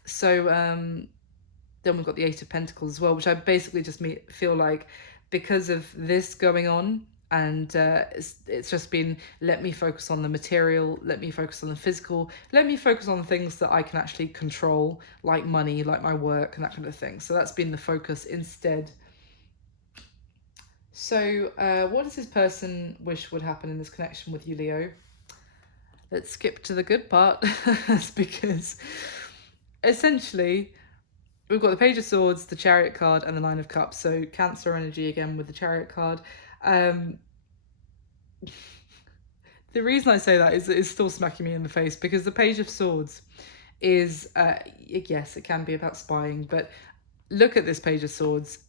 So then we've got the Eight of Pentacles as well, which I basically just feel like, because of this going on, and it's just been, let me focus on the material, let me focus on the physical, let me focus on things that I can actually control, like money, like my work, and that kind of thing. So that's been the focus instead. So what does this person wish would happen in this connection with you, Leo? Let's skip to the good part. Because essentially we've got the Page of Swords, the Chariot card, and the Nine of Cups. So Cancer energy again with the Chariot card. The reason I say that is it's still smacking me in the face, because the Page of Swords is, yes, it can be about spying, but look at this Page of Swords.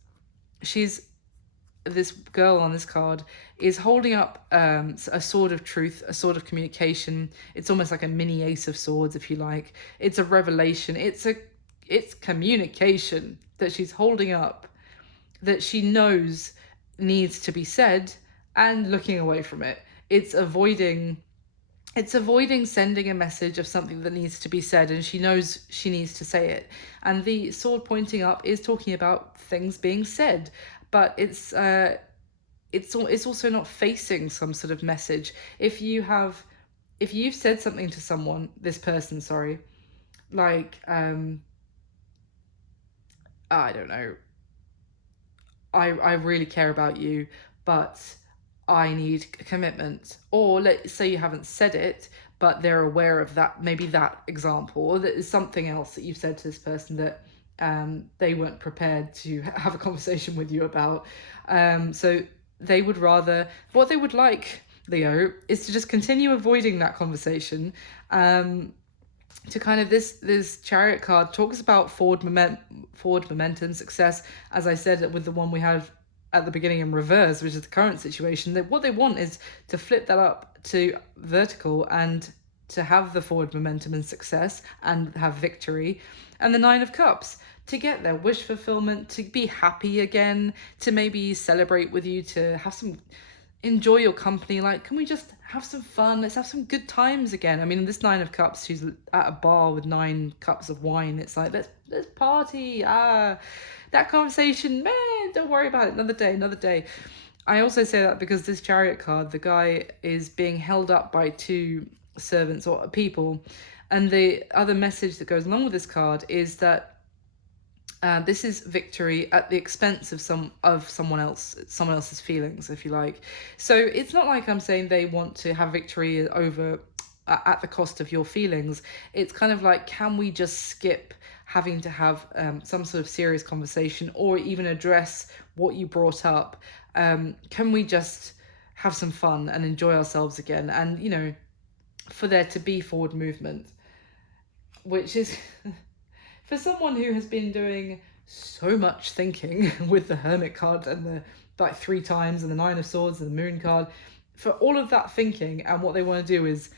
This girl on this card is holding up a sword of truth, a sword of communication. It's almost like a mini Ace of Swords, if you like. It's a revelation. It's communication that she's holding up, that she knows needs to be said, and looking away from it. It's avoiding sending a message of something that needs to be said, and she knows she needs to say it. And the sword pointing up is talking about things being said, but it's also not facing some sort of message. If you've said something to someone, this person, sorry, like I don't know, I really care about you, but I need a commitment. Or let's say you haven't said it, but they're aware of that, maybe that example, or that is something else that you've said to this person that they weren't prepared to have a conversation with you about. So they would rather, what they would like, Leo, is to just continue avoiding that conversation. To kind of this Chariot card talks about forward momentum, success, as I said with the one we had at the beginning in reverse, which is the current situation, that what they want is to flip that up to vertical and to have the forward momentum and success and have victory. And the Nine of Cups, to get their wish fulfillment, to be happy again, to maybe celebrate with you, to have some, enjoy your company. Like, can we just have some fun? Let's have some good times again. I mean, this Nine of Cups, she's at a bar with 9 cups of wine. It's like, let's party. That conversation, man, don't worry about it. Another day. I also say that because this Chariot card, the guy is being held up by 2 servants or people. And the other message that goes along with this card is that this is victory at the expense of someone else's feelings, if you like. So it's not like I'm saying they want to have victory over at the cost of your feelings. It's kind of like, can we just skip having to have some sort of serious conversation or even address what you brought up? Can we just have some fun and enjoy ourselves again? And, you know, for there to be forward movement, which is for someone who has been doing so much thinking with the Hermit card and the 3 times and the 9 of Swords and the Moon card, for all of that thinking, and what they want to do is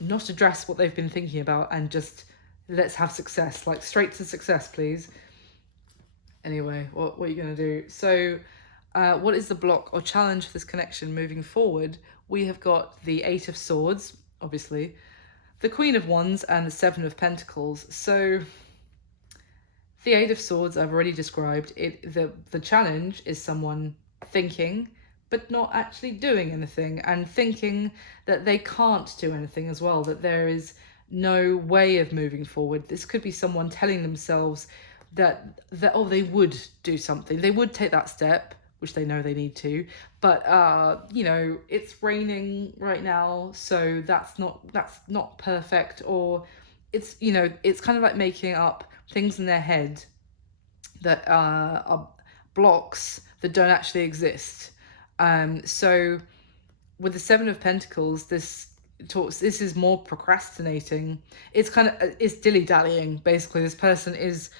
not address what they've been thinking about and just let's have success, like straight to success, please. Anyway, what are you going to do? So what is the block or challenge for this connection moving forward? We have got the 8 of Swords, obviously, the Queen of Wands, and the 7 of Pentacles. So the 8 of Swords I've already described. The challenge is someone thinking but not actually doing anything, and thinking that they can't do anything as well, that there is no way of moving forward. This could be someone telling themselves that they would do something, they would take that step, which they know they need to, but you know, it's raining right now, so that's not perfect, or it's, you know, it's kind of like making up things in their head that are blocks that don't actually exist. So with the 7 of Pentacles, this is more procrastinating. It's dilly-dallying, basically. This person is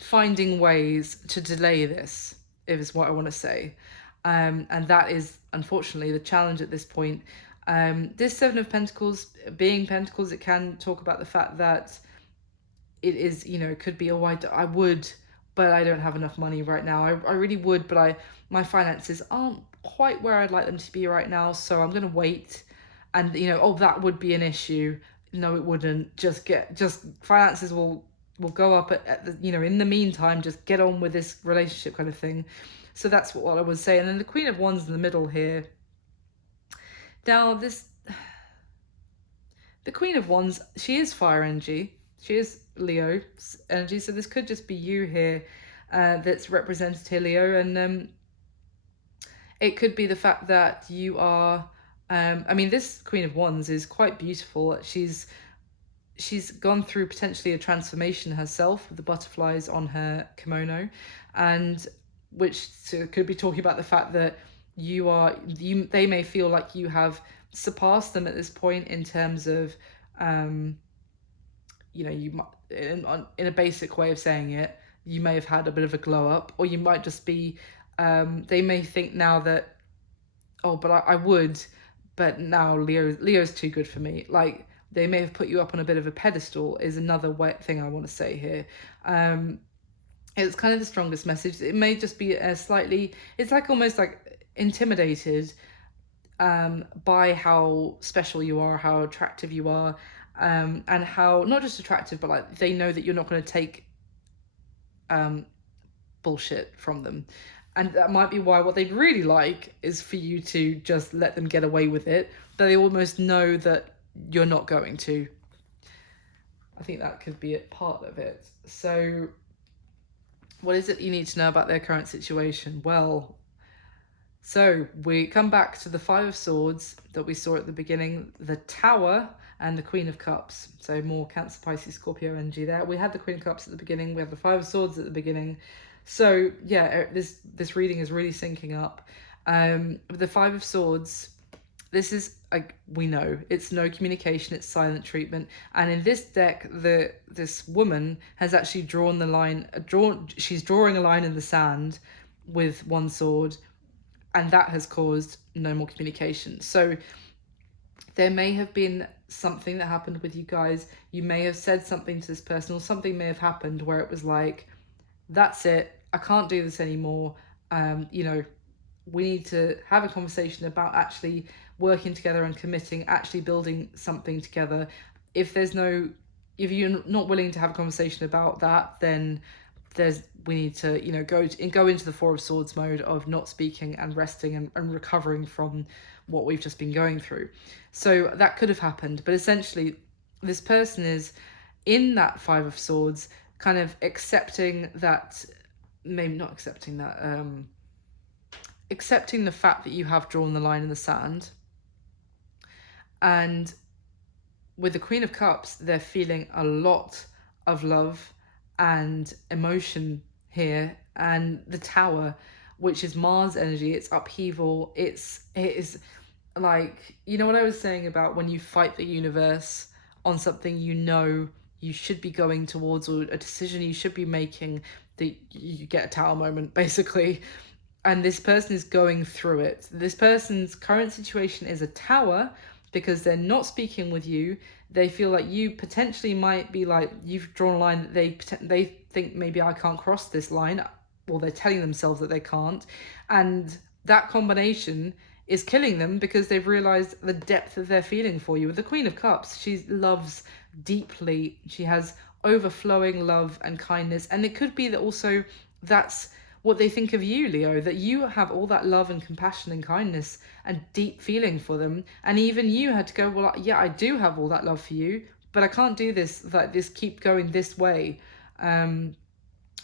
finding ways to delay this, is what I want to say. And that is unfortunately the challenge at this point. This 7 of Pentacles, being Pentacles, it can talk about the fact that it is, you know, it could be, I would, but I don't have enough money right now. I really would, but my finances aren't quite where I'd like them to be right now, so I'm gonna wait. And, you know, that would be an issue. No, it wouldn't. Just finances will go up at the, you know, in the meantime, just get on with this relationship kind of thing. So that's what I would say. And then the Queen of Wands in the middle here. Now the Queen of Wands, she is fire energy. She is Leo energy. So this could just be you here that's represented here, Leo. And it could be the fact that you are, I mean, this Queen of Wands is quite beautiful. She's gone through potentially a transformation herself with the butterflies on her kimono, and which could be talking about the fact that they may feel like you have surpassed them at this point in terms of, you know, you might, in a basic way of saying it, you may have had a bit of a glow up, or you might just be, they may think now that, but I would, but now Leo's too good for me. Like, they may have put you up on a bit of a pedestal, is another thing I want to say here. It's kind of the strongest message. It may just be it's like almost like intimidated by how special you are, how attractive you are, and how, not just attractive, but like they know that you're not going to take bullshit from them. And that might be why what they'd really like is for you to just let them get away with it, but they almost know that you're not going to. I think that could be a part of it. So what is it you need to know about their current situation? Well, So we come back to the Five of Swords that we saw at the beginning, the Tower and the Queen of Cups. So more Cancer, Pisces, Scorpio energy there. We had the Queen of Cups at the beginning. We have the Five of Swords at the beginning. So yeah, this reading is really syncing up. The Five of Swords, this is, like, we know it's no communication, it's silent treatment. And in this deck, this woman has actually drawn the line, she's drawing a line in the sand with one sword, and that has caused no more communication. So there may have been something that happened with you guys. You may have said something to this person, or something may have happened where it was like, that's it, I can't do this anymore. We need to have a conversation about actually working together and committing, actually building something together. If you're not willing to have a conversation about that, then we need to go into the Four of Swords mode of not speaking and resting and recovering from what we've just been going through. So that could have happened, but essentially this person is in that Five of Swords, kind of accepting that, maybe not accepting that, accepting the fact that you have drawn the line in the sand. And with the Queen of Cups, they're feeling a lot of love and emotion here. And the Tower, which is Mars energy, it's upheaval, it is like, what I was saying about when you fight the universe on something you should be going towards, or a decision you should be making, that you get a Tower moment basically. And this person is going through it. This person's current situation is a Tower because they're not speaking with you. They feel like you potentially might be like, you've drawn a line that they think maybe I can't cross this line, or they're telling themselves that they can't. And that combination is killing them because they've realized the depth of their feeling for you. With the Queen of Cups, she loves deeply. She has overflowing love and kindness. And it could be that also that's what they think of you, Leo, that you have all that love and compassion and kindness and deep feeling for them. And even you had to go, well, yeah, I do have all that love for you, but I can't do this, keep going this way.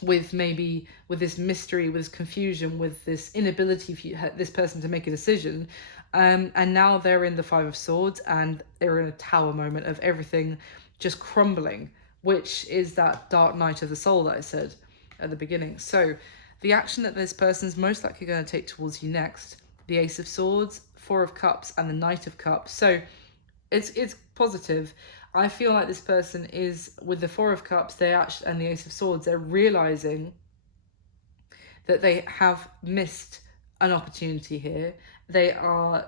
With this mystery, with this confusion, with this inability for this person to make a decision. And now they're in the Five of Swords, and they're in a Tower moment of everything just crumbling, which is that dark night of the soul that I said at the beginning. So the action that this person's most likely going to take towards you next, the Ace of Swords, Four of Cups, and the Knight of Cups. So it's positive. I feel like this person is, with the Four of Cups, and the Ace of Swords, they're realizing that they have missed an opportunity here. I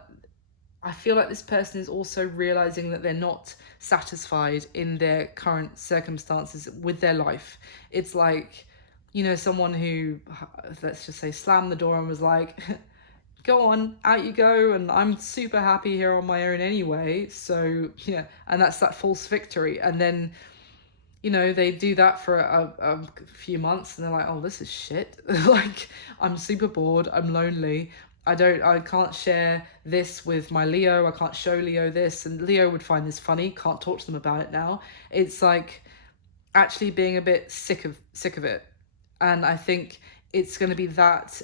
feel like this person is also realizing that they're not satisfied in their current circumstances with their life. It's like, someone who, let's just say, slammed the door and was like, go on, out you go, and I'm super happy here on my own anyway. So yeah, and that's that false victory. And then, they do that for a few months, and they're like, oh, this is shit. Like, I'm super bored, I'm lonely, I can't share this with my Leo, I can't show Leo this, and Leo would find this funny, can't talk to them about it now. It's like actually being a bit sick of it. And I think it's going to be that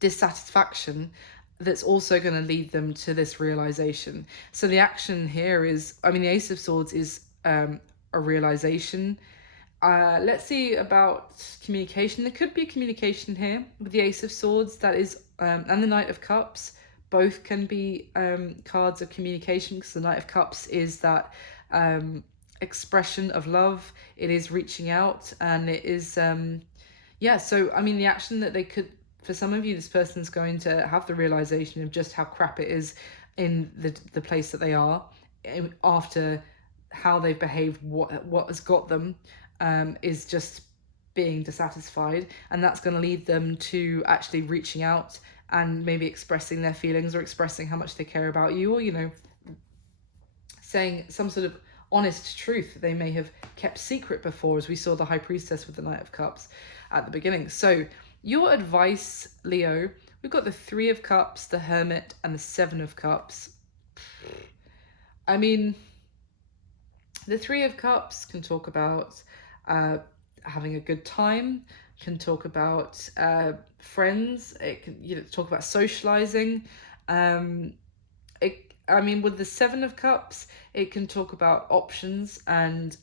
dissatisfaction that's also going to lead them to this realization. So the action here is, the Ace of Swords is a realization. Let's see about communication. There could be communication here with the Ace of Swords, that is, and the Knight of Cups. Both can be cards of communication, because the Knight of Cups is that expression of love. It is reaching out, and it is so the action that they could, for some of you, this person's going to have the realization of just how crap it is in the place that they are, after how they've behaved, what has got them is just being dissatisfied, and that's going to lead them to actually reaching out and maybe expressing their feelings, or expressing how much they care about you, or saying some sort of honest truth they may have kept secret before, as we saw the High Priestess with the Knight of Cups at the beginning. So your advice, Leo, we've got the Three of Cups, the Hermit, and the Seven of Cups. The Three of Cups can talk about having a good time, can talk about friends, it can, you know, talk about socializing. I mean, with the Seven of Cups, it can talk about options, and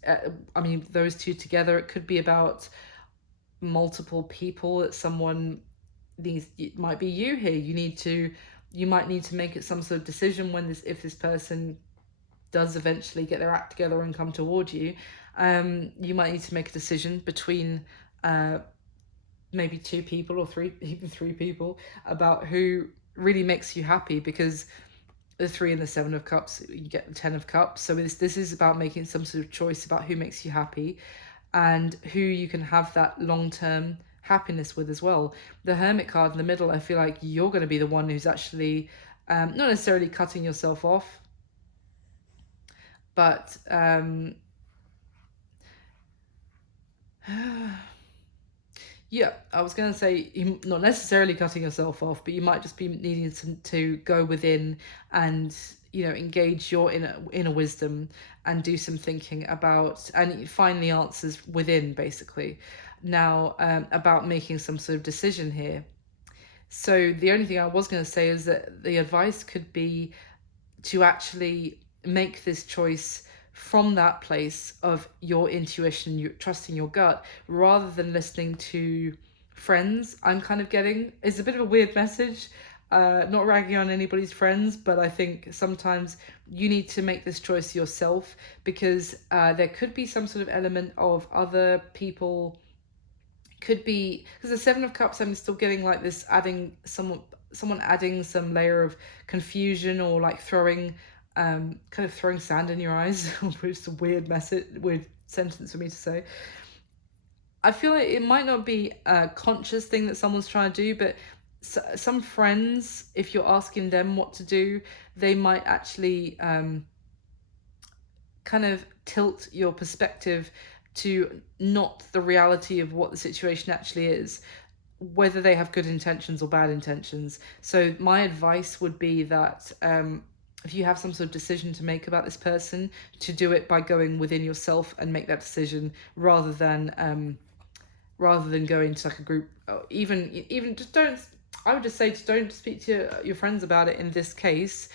I mean, those two together, it could be about multiple people that someone needs. It might be you here. You might need to make it some sort of decision when if this person does eventually get their act together and come toward you. You might need to make a decision between maybe two people or even three people about who really makes you happy, because the Three and the Seven of Cups, you get the Ten of Cups. So this is about making some sort of choice about who makes you happy and who you can have that long-term happiness with as well. The Hermit card in the middle, I feel like you're going to be the one who's actually not necessarily cutting yourself off, but yeah, I was going to say not necessarily cutting yourself off, but you might just be needing to go within and, you know, engage your inner wisdom and do some thinking about and find the answers within, basically. Now, about making some sort of decision here. So the only thing I was going to say is that the advice could be to actually make this choice from that place of your intuition, you trusting your gut, rather than listening to friends. I'm kind of getting, it's a bit of a weird message, not ragging on anybody's friends, but I think sometimes you need to make this choice yourself, because there could be some sort of element of other people, could be, because the Seven of Cups, I'm still getting like this adding someone adding some layer of confusion, or like throwing kind of throwing sand in your eyes, which is a weird sentence for me to say. I feel like it might not be a conscious thing that someone's trying to do, but some friends, if you're asking them what to do, they might actually kind of tilt your perspective to not the reality of what the situation actually is, whether they have good intentions or bad intentions. So my advice would be that if you have some sort of decision to make about this person, to do it by going within yourself and make that decision, rather than going to like a group. Even just don't. I would just say don't speak to your friends about it in this case.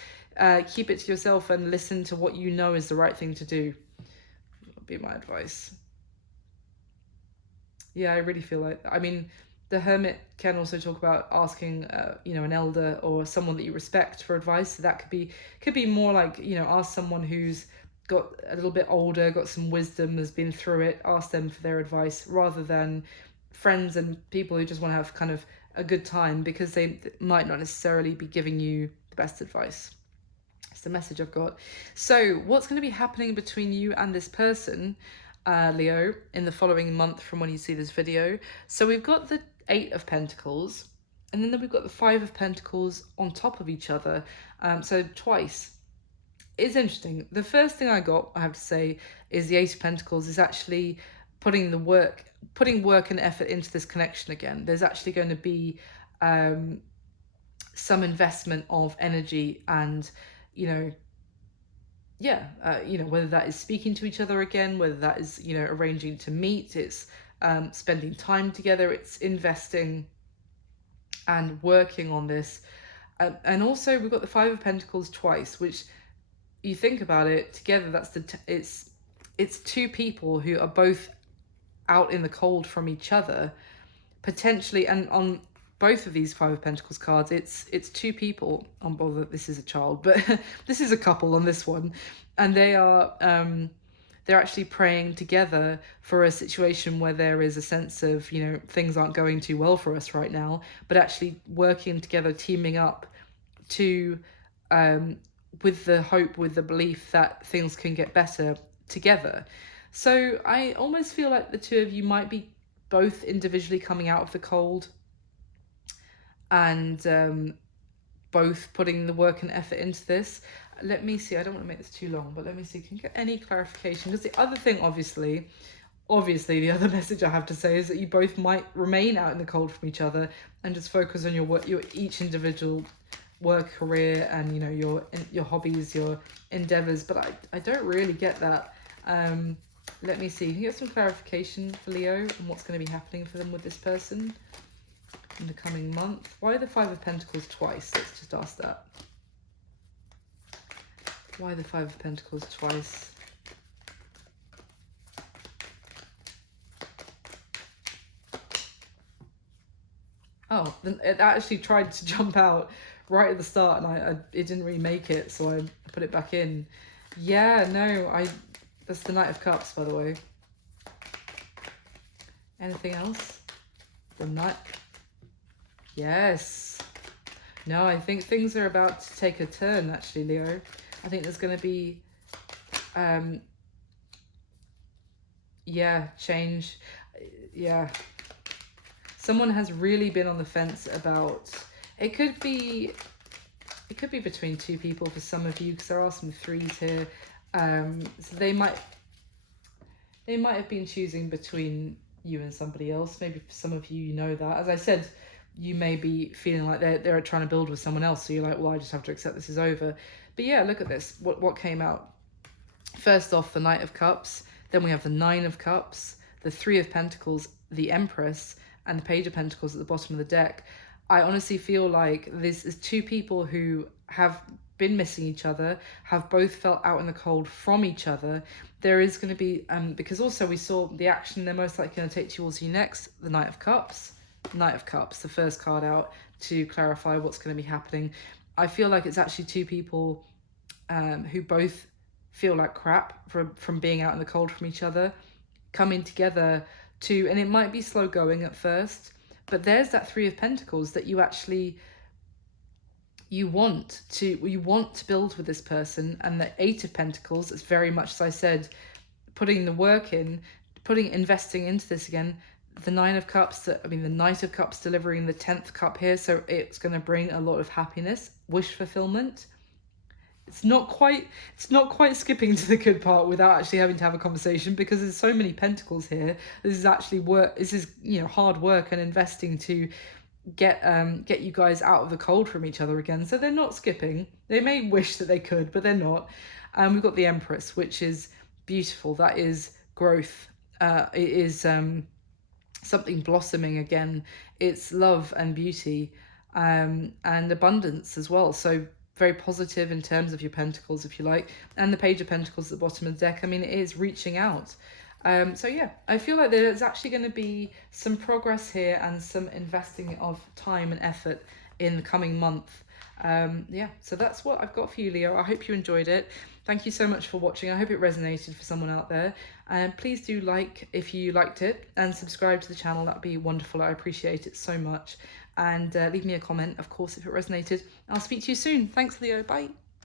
Keep it to yourself and listen to what you know is the right thing to do. That would be my advice. Yeah, I really feel like, I mean, the Hermit can also talk about asking, you know, an elder or someone that you respect for advice. So that could be more like, you know, ask someone who's got a little bit older, got some wisdom, has been through it, ask them for their advice, rather than friends and people who just want to have kind of a good time, because they might not necessarily be giving you the best advice. It's the message I've got. So what's going to be happening between you and this person, Leo, in the following month from when you see this video? So we've got the Eight of Pentacles, and then we've got the Five of Pentacles on top of each other, so twice. It's interesting. The first thing I got, I have to say, is the Eight of Pentacles is actually putting work and effort into this connection again. There's actually going to be some investment of energy and, you know, you know, whether that is speaking to each other again, whether that is, you know, arranging to meet, it's spending time together, it's investing and working on this. And also we've got the Five of Pentacles twice, which, you think about it together, that's it's two people who are both out in the cold from each other, potentially. And on both of these Five of Pentacles cards, it's two people on both. This is a child, but this is a couple on this one, and they are they're actually praying together for a situation where there is a sense of, you know, things aren't going too well for us right now, but actually working together, teaming up to with the hope, with the belief that things can get better together. So I almost feel like the two of you might be both individually coming out of the cold, and both putting the work and effort into this. Let me see, I don't want to make this too long, but let me see, can you get any clarification? Because the other thing, obviously the other message I have to say is that you both might remain out in the cold from each other and just focus on your work, your each individual work, career, and, you know, your hobbies, your endeavors. But I don't really get that. Let me see. Can you get some clarification for Leo and what's going to be happening for them with this person in the coming month? Why the Five of Pentacles twice? Let's just ask that. Why the Five of Pentacles twice? Oh, it actually tried to jump out right at the start, and it didn't really make it, so I put it back in. Yeah, no, that's the Knight of Cups, by the way. Anything else? The Knight. Yes. No, I think things are about to take a turn, actually, Leo. I think there's going to be, yeah, change. Yeah. Someone has really been on the fence about, it could be between two people for some of you, because there are some threes here. So they might have been choosing between you and somebody else. Maybe for some of you, you know that. As I said, you may be feeling like they're trying to build with someone else, so you're like, well, I just have to accept this is over. But yeah, look at this. What came out? First off, the Knight of Cups. Then we have the Nine of Cups, the Three of Pentacles, the Empress, and the Page of Pentacles at the bottom of the deck. I honestly feel like this is two people who have been missing each other, have both felt out in the cold from each other. There is going to be, because also we saw the action they're most likely going to take towards you next, the Knight of Cups. Knight of Cups, the first card out to clarify what's going to be happening. I feel like it's actually two people who both feel like crap from being out in the cold from each other, coming together to, and it might be slow going at first, but there's that Three of Pentacles that you actually, you want to build with this person, and the Eight of Pentacles, it's very much, as I said, putting the work in, investing into this again. The Nine of Cups, the Knight of Cups delivering the 10th cup here, so it's going to bring a lot of happiness, wish fulfillment. It's not quite skipping to the good part without actually having to have a conversation, because there's so many pentacles here. This is actually work. This is, you know, hard work and investing to get you guys out of the cold from each other again. So they're not skipping. They may wish that they could, but they're not. And we've got the Empress, which is beautiful. That is growth. It is something blossoming again. It's love and beauty, and abundance as well. So very positive in terms of your pentacles, if you like. And the Page of Pentacles at the bottom of the deck, I mean, it is reaching out. So yeah, I feel like there's actually going to be some progress here and some investing of time and effort in the coming month. Yeah, so that's what I've got for you, Leo. I hope you enjoyed it. Thank you so much for watching. I hope it resonated for someone out there. And please do like if you liked it, and subscribe to the channel. That'd be wonderful. I appreciate it so much. And leave me a comment, of course, if it resonated. I'll speak to you soon. Thanks, Leo. Bye.